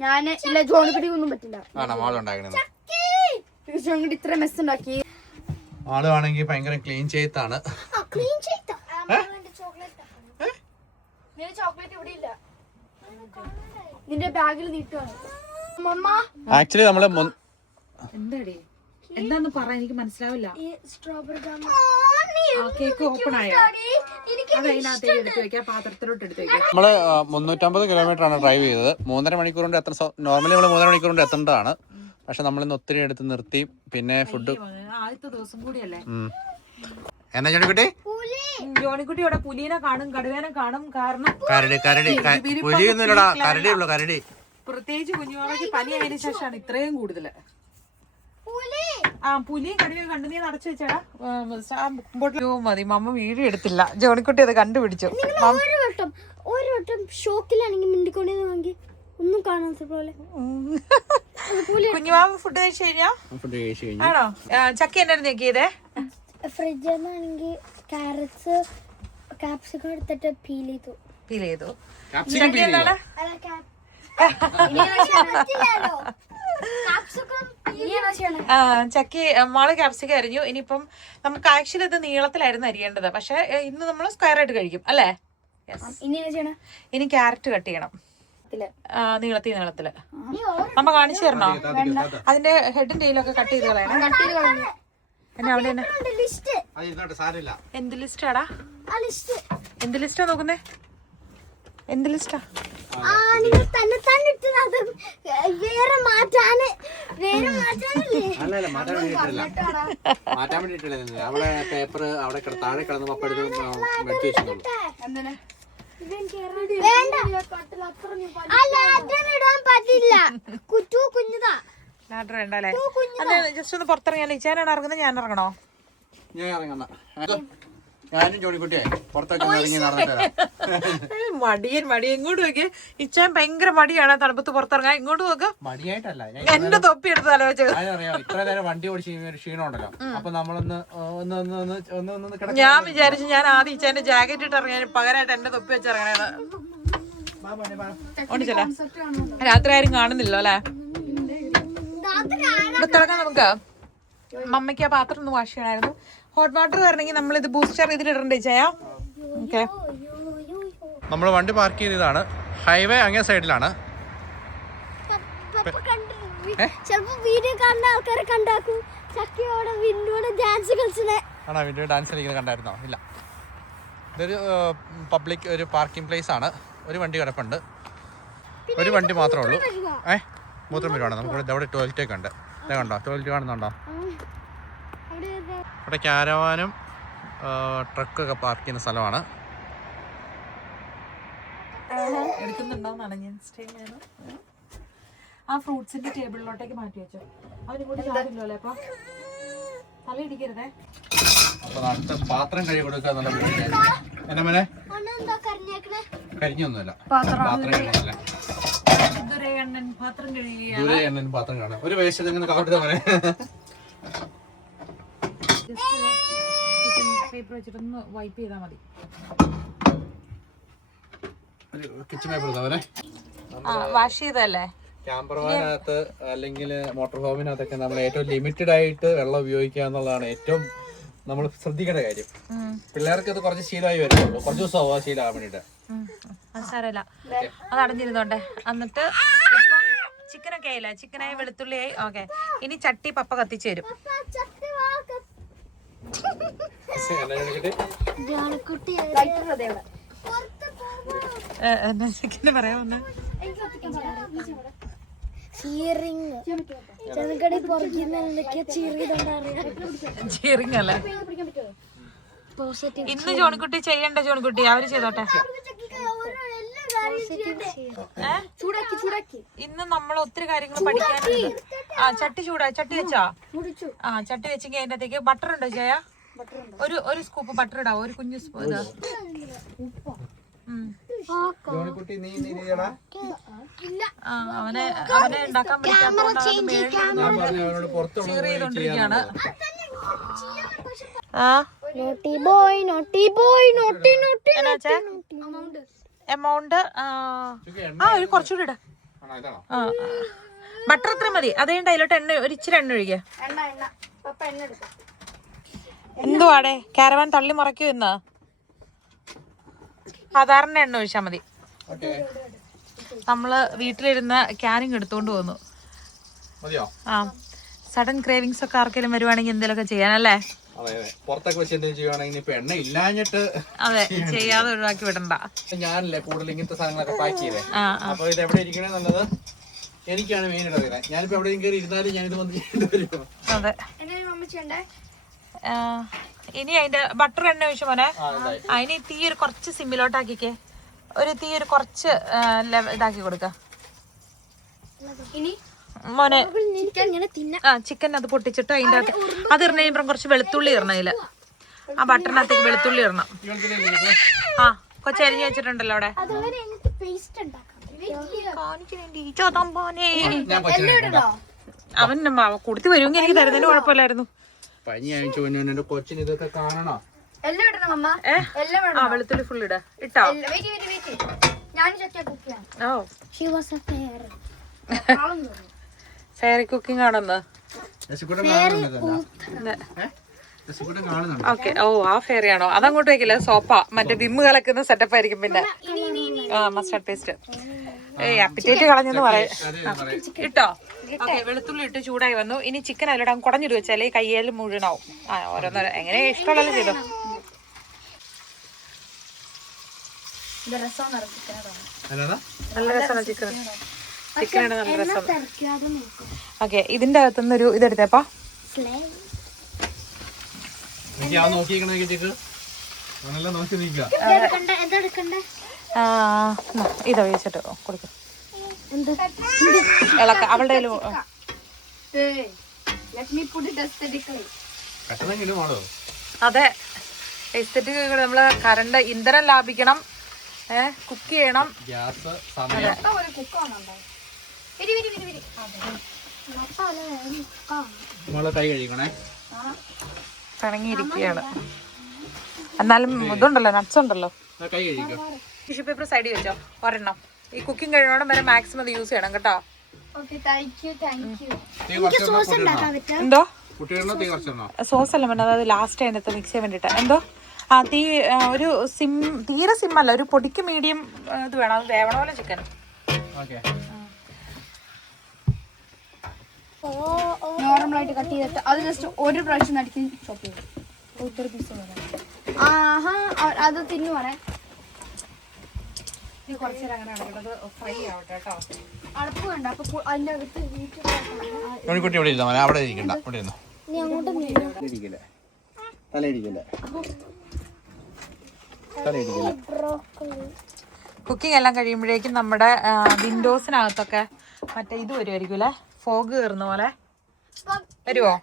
ഞാന് ഇല്ല, ജോണിപ്പിടി ഒന്നും പറ്റില്ല. ആണോ? മോളുണ്ടാക്കണേ. ഇത്ര മെസ് ഉണ്ടാക്കി. ആളുവാണെങ്കിൽ ഭയങ്കര ക്ലീൻ ചെയ്താണ്. ചോക്ലേറ്റ് ഇവിടെ ഇല്ല, നിന്റെ ബാഗിൽ നീട്ടുവാണ്. ആക്ച്വലി നമ്മള് എന്താന്ന് പറ, എനിക്ക് മനസ്സിലാവില്ല. ഈ സ്ട്രോബെറി ജാം കേക്ക് ഓപ്പൺ ആയോ? അത് അതിനകത്തേക്ക് എടുത്ത് വെക്കാം, പാത്രത്തിലോട്ട് എടുത്ത് വെക്കാം. നമ്മള് 350 കിലോമീറ്റർ ആണ് ഡ്രൈവ് ചെയ്തത്. 3.5 മണിക്കൂർ കൊണ്ട് നോർമലി നമ്മൾ 3.5 മണിക്കൂർ കൊണ്ട് എത്തേണ്ടതാണ്. പക്ഷെ നമ്മളിന്ന് ഒത്തിരി എടുത്ത് നിർത്തി. പിന്നെ ഫുഡ് ആദ്യത്തെ ദിവസം കൂടിയല്ലേ. എന്നാ ജോണിക്കുട്ടി? ജോണിക്കുട്ടി ഇവിടെ പുലിനെ കാണും, കടുവേനെ കാണും. കാരണം പുലിയൊന്നുമില്ലടാ, കരടി ഉള്ളു, കരടി. പ്രത്യേകിച്ച് കുഞ്ഞുമാവയ്ക്ക് പനി ആയതിനു ശേഷമാണ് ഇത്രയും കൂടുതല്. പുലിയും കടുവയും കണ്ടു. നീ നടച്ചു വെച്ചാടാ മതി. മമ്മ വീഡിയോ എടുത്തില്ല, ജോണിക്കുട്ടി അത് കണ്ടുപിടിച്ചു. ഒരു വട്ടം ഷോക്കിലാണെങ്കിൽ മിണ്ടിക്കൊണ്ടിരുന്നെങ്കിൽ ഒന്നും കാണാത്ത പോലെ. കുഞ്ഞുമാവ് ഫുഡ് കഴിച്ചു കഴിഞ്ഞാ? ആണോ? ചക്ക എന്നായിരുന്നു നോക്കിയതേ? ഫ്രിഡ്ജിൽ നിന്നാണെങ്കിൽ ക്യാരറ്റ്സ് കാപ്സിക്കം എടുത്തിട്ട് പീൽ ചെയ്തു. ചക്ക എന്താണ്? ചക്കി മാള് ക്യാപ്സിക്കം അരിഞ്ഞു. ഇനിയിപ്പം നമുക്ക് ആക്ച്വലി ഇത് നീളത്തിലായിരുന്നു അരിയേണ്ടത്, പക്ഷെ ഇന്ന് നമ്മൾ സ്ക്വയർ ആയിട്ട് കഴിക്കും അല്ലേ? ഇനി ക്യാരറ്റ് കട്ട് ചെയ്യണം നീളത്തില്. നമ്മ കാണിച്ചു തരണോ? അതിന്റെ ഹെഡും ടെയിലൊക്കെ കട്ട് ചെയ്ത് കളയണം. എന്നാ അവിടെ തന്നെ എന്ത് ലിസ്റ്റാടാ? എന്ത് ലിസ്റ്റാ നോക്കുന്നേ? എന്ത് ലിസ്റ്റാ? മാറ്റാൻ വേണ്ടിട്ടില്ല. അവിടെ പേപ്പർ അവിടെ താഴെ കിടന്ന് പപ്പ എടുത്ത് വെച്ചു. ലാഡർ വേണ്ട അല്ലേ? അത് ജസ്റ്റ് ഒന്ന് പുറത്തിറങ്ങിയാലോ? ഇച്ചാനാണ് ഇറങ്ങുന്നത്, ഞാൻ ഇറങ്ങണോ? ഞാൻ ഇറങ്ങുന്ന ഞാനും ജോണിക്കുട്ടിയെ പുറത്തൊക്കെ ഇറങ്ങി നടന്നിട്ട് മടി ഇങ്ങോട്ട് നോക്കിയേ. ഇച്ചാൻ ഭയങ്കര മടിയാണ് തണുപ്പത്ത് പുറത്തിറങ്ങാൻ. ഇങ്ങോട്ട് നോക്ക്. മടിയായിട്ടല്ല, എന്റെ തൊപ്പി എടുത്ത് ആലോചിച്ചത്. അറിയാം ഇത്ര നേരം വണ്ടി ഓടിച്ച് ഒരു ക്ഷീണം ഉണ്ടല്ലോ. അപ്പൊ നമ്മളൊന്ന് ഞാൻ വിചാരിച്ചു ഞാൻ ആദ്യം ഇച്ചാന്റെ ജാക്കറ്റ് ഇട്ട് ഇറങ്ങിയ പകരമായിട്ട് എന്റെ തൊപ്പി വെച്ച് ഇറങ്ങണേന്ന്. ഓടിച്ചല്ലേ? രാത്രി ആരും കാണുന്നില്ലോ അല്ലെ? തിളക്കാം നമുക്ക്. മമ്മയ്ക്ക് ആ പാത്രം ഒന്ന് വാഷ് ചെയ്യണമായിരുന്നു. ഹോട്ട് വാട്ടർ വരണമെങ്കിൽ നമ്മൾ ഇത് ബൂസ്റ്റർ ഇതിലിടണ്ടേ ചെയ്യാ? ഓക്കെ. നമ്മൾ വണ്ടി പാർക്ക് ചെയ്തതാണ്. ഹൈവേ അങ്ങേ സൈഡിലാണ്. വീഡിയോ കാണുന്ന ആൾക്കാരെ കണ്ടാക്കും. ആണോ വീഡിയോ ഡാൻസ് കളിക്കുന്നത് കണ്ടായിരുന്നോ? ഇല്ല. ഇതൊരു പബ്ലിക് ഒരു പാർക്കിംഗ് പ്ലേസ് ആണ്. ഒരു വണ്ടി കിടപ്പുണ്ട്, ഒരു വണ്ടി മാത്രമേ ഉള്ളൂ. മൂത്രം വരുവാണ്. നമുക്ക് അവിടെ ടോയ്ലറ്റ് ഒക്കെ ഉണ്ട്. കണ്ടോ ടോയ്ലറ്റ് കാണുന്നുണ്ടോ? ഇവിടെ ക്യാരവാനും ട്രക്കൊക്കെ പാർക്ക് ചെയ്യുന്ന സ്ഥലമാണ്. എടുക്കുന്നുണ്ടോന്നാണ് ഞാൻ സ്റ്റേ ചെയ്യണം. ആ ഫ്രൂട്ട്സിന്റെ ടേബിളിലോട്ടേക്ക് മാറ്റി വെച്ചോ. അവന് കൂടി ചാടില്ലോ അപ്പൊ തലയിടിക്കരുതേ. അടുത്ത പാത്രം കഴുകി കൊടുക്കുക എന്നുള്ള എന്നെ മോനെ കരിഞ്ഞൊന്നുമില്ല. പാത്രം കഴുകണല്ലേ? പാത്രം കഴുകിയ പാത്രം കാണാം. ഒരു വേസ്റ്റ് ഇങ്ങനെ കാട്ടുക മോനെ. പേപ്പർ വെച്ചിട്ടൊന്ന് വൈപ്പ് ചെയ്താൽ മതി. കിച്ചൺ പേപ്പർ ഇതാവനെ വാഷ് ചെയ്തല്ലേ? ക്യാമ്പർ വാനകത്ത് അല്ലെങ്കിൽ മോട്ടോർ ഹോമിനകത്തൊക്കെ നമ്മൾ ഏറ്റവും ലിമിറ്റഡ് ആയിട്ട് വെള്ളം ഉപയോഗിക്കുക എന്നുള്ളതാണ് ഏറ്റവും നമ്മൾ ശ്രദ്ധിക്കേണ്ട കാര്യം. പിള്ളേർക്ക് ഇത് കുറച്ച് ശീലമായി വരുന്നുള്ളൂ. കുറച്ച് ദിവസം ആവും ശീലമാകാൻ വേണ്ടിട്ട്. അത് സാരമില്ല, അത് അടഞ്ഞിരുന്നോട്ടെ. എന്നിട്ട് ചിക്കനൊക്കെ ആയില്ല, ചിക്കനായി വെളുത്തുള്ളിയായി. ഓക്കെ, ഇനി ചട്ടി പപ്പ കത്തിച്ചു തരും. ചിക്കന് പറയാൻ വന്ന ചീറിങ് അല്ലേ? ഇന്ന് ജോണിക്കുട്ടി ചെയ്യണ്ട. ജോണിക്കുട്ടി അവര് ചെയ്തോട്ടെ. ഇന്ന് നമ്മൾ ഒത്തിരി കാര്യങ്ങൾ പഠിക്കാനുണ്ട്. ചട്ടി ചട്ടി വെച്ചാ? ചട്ടി വെച്ചെങ്കിൽ അതിന്റെ അകത്തേക്ക് ബട്ടർ ഉണ്ടോ ജയ? ഒരു സ്കൂപ്പ് ബട്ടർ ഇടാവോ? ഒരു കുഞ്ഞു സ്പൂൺ. അവനെ ഉണ്ടാക്കാൻ ചെയ്തുകൊണ്ടിരിക്കുകയാണ്. എമൗണ്ട് ഒരു കുറച്ചുകൂടി ഇട. ബട്ടർ എത്ര മതി? അതേ അതിലോട്ട് എണ്ണ ഒരു ഇച്ചിരി എണ്ണ ഒഴിക്കുക. എന്തുവാടെ കാരവാൻ തള്ളി മറയ്ക്കൂ എന്ന്? സാധാരണ എണ്ണ ഒഴിച്ചാ മതി. നമ്മള് വീട്ടിലിരുന്ന ക്യാനിങ് എടുത്തോണ്ട് പോന്നു. സഡൻ ക്രേവിങ്സ് ഒക്കെ ആർക്കെങ്കിലും വരുവാണെങ്കിൽ എന്തെങ്കിലുമൊക്കെ ചെയ്യാനല്ലേ? അതെ അതെ പുറത്തൊക്കെ വെച്ച് എന്തെങ്കിലും ചെയ്യുവാണെങ്കിൽ ഇപ്പൊ എണ്ണ ഇല്ലാഞ്ഞിട്ട് അതെ ചെയ്യാതെ ഒഴിവാക്കി വിടണ്ട. ഞാനല്ലേ കൂടുതൽ ഇങ്ങനത്തെ സാധനങ്ങളൊക്കെ പാക്ക് ചെയ്തേ. അപ്പൊ ഇത് എവിടെ ഇരിക്കണേ എന്നുള്ളത് എനിക്കാണ് മെയിൻ അറിയാം. ഞാനിപ്പോ എവിടെയും കയറി ഇരുന്നാലും ഞാനിത് വന്ന് ചെയ്യേണ്ടി വരും. അതെ ഇനി അതിന്റെ ബട്ടർ എണ്ണ ഒഴിച്ചു മോനെ. അതിന് തീ ഒരു കുറച്ച് സിമ്മിലോട്ടാക്കിക്കേ. ഒരു തീ ഒരു കുറച്ച് ഇതാക്കി കൊടുക്ക മോനെ. ചിക്കൻ അത് പൊട്ടിച്ചിട്ട് അതിന്റെ അകത്ത് അത് ഇറങ്ങി കഴിയുമ്പോ കുറച്ച് വെളുത്തുള്ളി ഇടണം. അതില് ആ ബട്ടറിനകത്തേക്ക് വെളുത്തുള്ളി ഇടണം. ആ കൊച്ചരിഞ്ഞ് വെച്ചിട്ടുണ്ടല്ലോ അവിടെ. അവൻ കൊടുത്തു വരുമെങ്കിൽ എനിക്ക് തരുന്നതിന് കുഴപ്പമില്ലായിരുന്നു. പനി അയച്ചു കൊച്ചിന് ഇതൊക്കെ കാണണോ? ആ വെളുത്തുള്ളി ഫുൾ ഇട്ടോ. ഫെയറി കുക്കിംഗ് ആണെന്ന്. ഓക്കെ. ഓ ആ ഫെയറി ആണോ? അതങ്ങോട്ട് വെക്കില്ല. സോപ്പാ മറ്റേ വിമ്മ് കലക്കുന്ന സെറ്റപ്പ് ആയിരിക്കും. പിന്നെ മസ്റ്റാർഡ് പേസ്റ്റ്. അപ്പിറ്റേറ്റ് കളഞ്ഞെന്ന് പറയാം. ഇട്ടോ. ഓക്കെ വെളുത്തുള്ളി ഇട്ട് ചൂടായി വന്നു. ഇനി ചിക്കൻ അതിലിടാൻ കുടഞ്ഞിട്ട് വെച്ചാലേ കയ്യിൽ മുഴുവനാവും. ഓരോന്നോ എങ്ങനെ ഇഷ്ടമുള്ളല്ലോ ചെയ്തോ. നല്ല രസമാണ് ചിക്കൻ. ചിക്കനാണ് നല്ല രസം. ഓക്കെ ഇതിന്റെ അകത്തുനിന്ന് ഒരു ഇതെടുത്തേപ്പാ. ഇതാ വെച്ചിട്ട് കൊടുക്കും. ഇളക്ക അവളുടെ അതെ എസ്തെറ്റിക്. നമ്മള് കറണ്ട് ഇന്ധനം ലാഭിക്കണം, കുക്ക് ചെയ്യണം. പിണങ്ങിയിരിക്കുകയാണ്. എന്നാലും ഇതുണ്ടല്ലോ, നട്ട്സ് ഉണ്ടല്ലോ. ടിഷ്യൂ പേപ്പർ സൈഡിൽ വെച്ചോ ഒരെണ്ണം. ഈ കുക്കിംഗ് കഴിയണോളം വരെ മാക്സിമം അത് യൂസ് ചെയ്യണം കേട്ടോ. എന്തോ സോസ് അല്ല വേണ്ട, അതായത് ലാസ്റ്റ് അതിനകത്ത് മിക്സ് ചെയ്യാൻ വേണ്ടിട്ട്. എന്തോ ആ തീ ഒരു തീരെ സിമ്മല്ല, ഒരു പൊടിക്ക് മീഡിയം ഇത് വേണം. അത് വേവണമല്ലോ ചിക്കൻ. നോർമലായിട്ട് കട്ട് ചെയ്തിട്ട് അത് ജസ്റ്റ് ഒരു പ്രാവശ്യം നടുക്കി ചോപ്പ് ചെയ്തു. ഒത്തിരി പീസ് അത് തിന്നുവാണേ. കുറച്ച് നേരം അങ്ങനെ നടക്കുന്നത് ഫ്രൈ ആവട്ടെ കേട്ടോ. അടപ്പ് വേണ്ട. അപ്പൊ അതിന്റെ അകത്ത് കുക്കിംഗ് എല്ലാം കഴിയുമ്പോഴേക്കും നമ്മുടെ വിൻഡോസിനകത്തൊക്കെ മറ്റേ ഇത് വരുമായിരിക്കും അല്ലേ, ഫോഗ് കയറുന്ന പോലെ വരുവോ?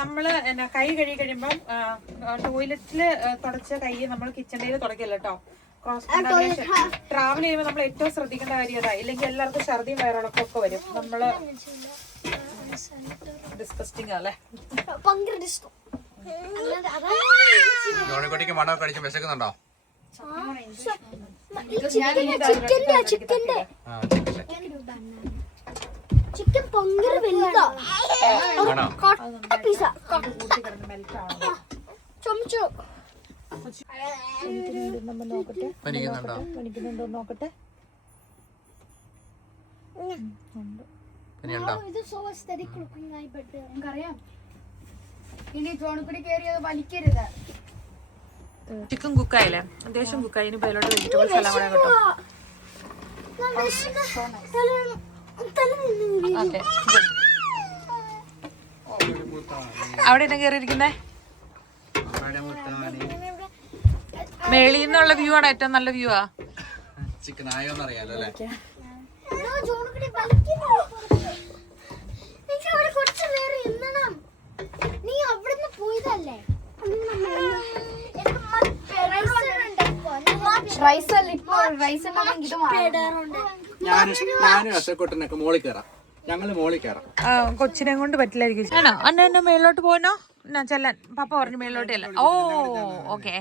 നമ്മള് കൈ കഴുകി കഴിയുമ്പം ടോയ്ലറ്റില് തുടച്ച കൈ നമ്മൾ കിച്ചണിൽ തുടക്കല്ലോ കേട്ടോ. Cross contamination. ട്രാവൽ ചെയ്യുമ്പോൾ നമ്മൾ ഏറ്റവും ശ്രദ്ധിക്കേണ്ട കാര്യം അതാ. ഇല്ലെങ്കിൽ എല്ലാവർക്കും ഛർദിയും വയറിളക്കം ഒക്കെ വരും. നമ്മള് ഡിസ്കസ്റ്റിംഗ് അല്ലേ. മണമൊക്കെ അടിച്ച് വിശക്കുന്നുണ്ടോ? ചിക്കൻ ഭയങ്കര വലുതാ. ചുമച്ചു നോക്കട്ടെ. ഇത് സോ aesthetic looking ആയി. ബട്ട് നമുക്കറിയാം ഇനി ജോണിക്കുടി കയറിയത് വലിക്കരുത്. ചിക്കൻ കുക്കായില്ലേ? അത്യാവശ്യം കുക്കായി. ഇനി അതിലോട്ട് വെജിറ്റബിൾസ് എല്ലാം കൂടെ കേട്ടോ. അവിടെ എന്നാ കയറിയിരിക്കുന്നേ? മേളിൽ നിന്നുള്ള വ്യൂ ആണ് ഏറ്റവും നല്ല വ്യൂ. ആ ചിക്കൻ ആയോന്ന് അറിയാലോ അല്ലേ? നീ അവിടുന്ന് പോയതല്ലേ? ഞാനും അസക്കോട്ടനൊക്കെ മോളിൽ കയറാം. ഞങ്ങള് മോളിൽ കയറാം. കൊച്ചിനെ കൊണ്ട് പറ്റില്ലായിരിക്കും. ആണോ അന്ന എന്നെ മേളിലോട്ട് പോനോ? എന്നാ ചെല്ലാൻ പപ്പ പറഞ്ഞു മേളിലോട്ട് അല്ല. ഓ ഓക്കെ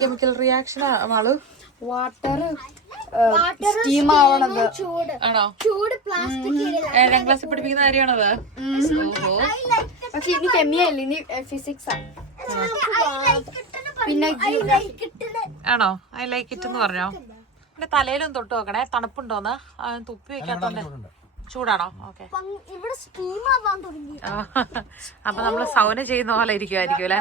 കെമിക്കൽ റിയാക്ഷൻ ആള്. വാട്ടർ സ്റ്റീം ആവണത് ആണോ? ഏഴാം ക്ലാസ്സിൽ പഠിപ്പിക്കുന്ന കാര്യമാണത്. പക്ഷെ ഇനി കെമിയല്ല, ഇനി ഫിസിക്സ് ആണ്. പിന്നെ ആണോ? ഐ ലൈക്ക് ഇറ്റ് എന്ന് പറഞ്ഞോ? എന്റെ തലയിലും തൊട്ട് നോക്കണേ, തണുപ്പുണ്ടോന്ന്. തുപ്പി വെക്കാത്തോണ്ട്. ചൂടാണോ? ഓക്കെ. ഇവിടെ സ്റ്റീം ആവാൻ തുടങ്ങി. അപ്പൊ നമ്മള് സൗന ചെയ്യുന്ന പോലെ ഇരിക്കുമായിരിക്കും അല്ലെ?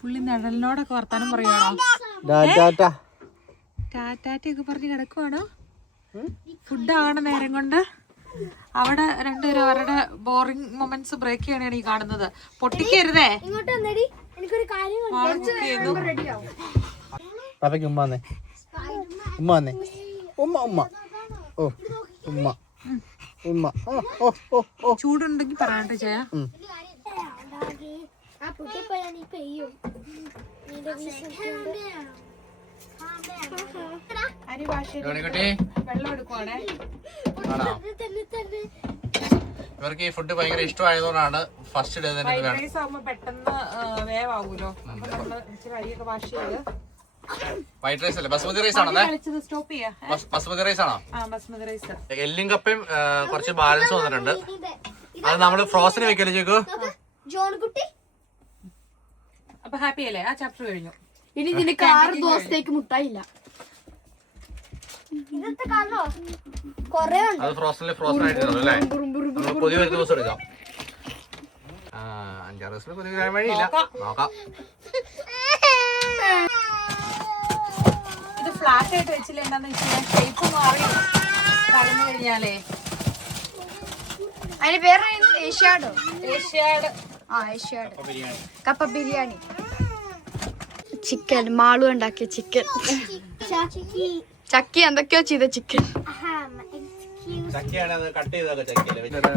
പുള്ളി നിഴലിനോടൊക്കെ വർത്താനം പറയുവാണോ? ടാറ്റാറ്റൊക്കെ പറഞ്ഞ് കിടക്കുവാണോ? ഫുഡ് ആകണ നേരം കൊണ്ട് അവിടെ രണ്ടുപേരും അവരുടെ ബോറിംഗ് മൊമെന്റ്സ് ബ്രേക്ക് ചെയ്യണാണ് ഈ കാണുന്നത്. പൊട്ടിക്കരുതേ. എനിക്കൊരു കാര്യം ചൂടുണ്ടെങ്കിൽ പറയാണ്ട് ചെയ്യാ. അരി വാഷ് വെള്ളം എടുക്കുവാണേ. ഇവർക്ക് ഈ ഫുഡ് ഭയങ്കര ഇഷ്ടമായതുകൊണ്ടാണ് ഫസ്റ്റ് ഡേ തന്നെ ഫ്രൈഡ് റൈസ് ആവുമ്പോ പെട്ടെന്ന് വേവാകൂലോ. അപ്പൊ നമ്മള് ഇച്ചിരി അരിയൊക്കെ വാഷ് ചെയ്ത്. വൈറ്റ് റൈസ് അല്ലേ? ബസ്മതി റൈസ് ആണോ? സ്റ്റോപ്പ് ചെയ്യാ. ബസ്മതി റൈസ് ആണോ? ബസ്മതി റൈസ്. എല്ലും കപ്പയും കുറച്ച് ബാലൻസ് വന്നിട്ടുണ്ട്. അത് നമ്മള് ഫ്രോസന് വെക്കല്ലേ ചോക്കു? ജോൺകുട്ടി അപ്പൊ ഹാപ്പി അല്ലേ? ആ ചാപ്റ്റർ കഴിഞ്ഞു. ഇനി നിനക്ക് 6 ദിവസത്തേക്ക് മുട്ടായില്ല. ഇന്നത്തെ കാലോ കൊറേ ഉണ്ട്. അത് ഫ്രോസൺ ആയിട്ടുണ്ട് അല്ലേ? നമ്മൾ പുതിയ ഒരു ദിവസം എടുക്കാം. 5-6 ദിവസത്തിൽ പുതിയ കാര്യം വഴിയില്ല. നോക്കാം. ഇത് ഫ്ലാറ്റ് ആയിട്ട് വെച്ചില്ല. എന്താന്ന് വെച്ചാൽ ഷേപ്പ് മാറി കടന്നു കഴിഞ്ഞാലേ. അതിന് പേര് ഏഷ്യാഡ്. കപ്പ ബിരിയാണി. ചിക്കൻ മാളു ഉണ്ടാക്കിയ ചിക്കൻ. ചക്കി എന്തൊക്കെയോ ചെയ്ത ചിക്കൻ. ചക്കയാണ് അത് കട്ട് ചെയ്തൊക്കെ ചക്കയില്ലേ? Limited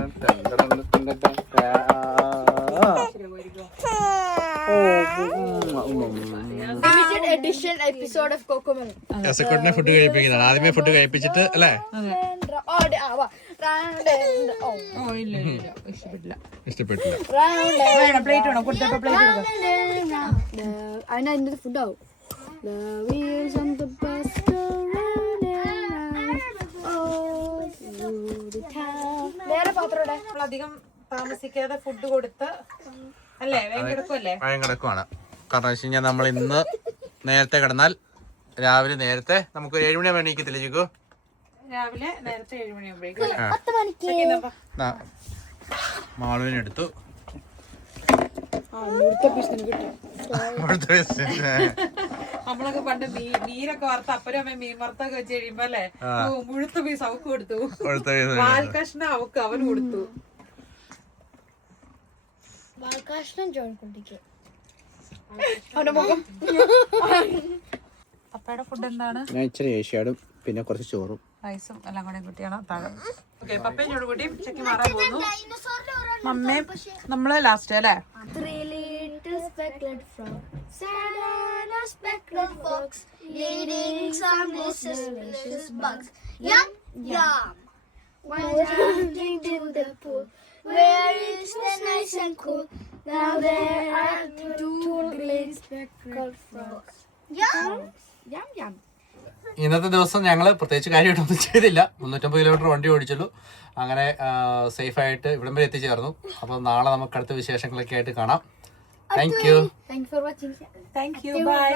edition episode of Cocomelon. എസക്കുട്ടിനെ ഫുഡ് കഴിപ്പിക്കുന്നതാണ്. ആദ്യമേ ഫുഡ് കഴിപ്പിച്ചിട്ട് അല്ലേ? ഇഷ്ടപ്പെട്ടില്ല. അതിന്റെ ഫുഡ് ആവും. വേറെ പാത്രം അധികം താമസിക്കാതെ ഫുഡ് കൊടുത്ത് അല്ലേ? വേഗം കിടക്കുവാണ്. കാരണം വെച്ച് കഴിഞ്ഞാൽ നമ്മൾ ഇന്ന് നേരത്തെ കിടന്നാൽ രാവിലെ നേരത്തെ നമുക്ക് 7 മണിയാകുമ്പോൾ എണീക്കത്തില്ല ചിക്കു? രാവിലെ നേരത്തെ 7 മണിയാകുമ്പോഴേക്കും മാളുവിനെടുത്തു. നമ്മളൊക്കെ പണ്ട് മീനൊക്കെ വറുത്ത് അപ്പനും അമ്മയും മീൻ വറുത്തൊക്കെ വെച്ച് കഴിയുമ്പോ അല്ലേ മുഴുത്ത പീസ് അവക്ക് കൊടുത്തു. വാൽക്കഷ്ണം അവക്ക് അവന് കൊടുത്തു. വാൽക്കഷ്ണം ജോൺകുട്ടിക്ക്. പപ്പയുടെ ഫുഡ് എന്താണ്? ഞാൻ ഇച്ചിരി ഏഷ്യാടും പിന്നെ കുറച്ച് ചോറും റൈസും എല്ലാം കൂടെ കുട്ടിയാണ് താഴെ. ഓക്കെ, പപ്പയും ചോട് കൂട്ടി ചെക്കി മാറാൻ പോകുന്നു. മമ്മേ നമ്മള് ലാസ്റ്റ് അല്ലേ? ഇന്നത്തെ ദിവസം ഞങ്ങൾ പ്രത്യേകിച്ച് കാര്യമായിട്ടൊന്നും ചെയ്തില്ല. 350 കിലോമീറ്റർ വണ്ടി ഓടിച്ചുള്ളൂ. അങ്ങനെ സേഫ് ആയിട്ട് ഇവിടം വരെ എത്തിച്ചേർന്നു. അപ്പോൾ നാളെ നമുക്ക് അടുത്ത വിശേഷങ്ങളൊക്കെ ആയിട്ട് കാണാം. Thank you. Thank you. By.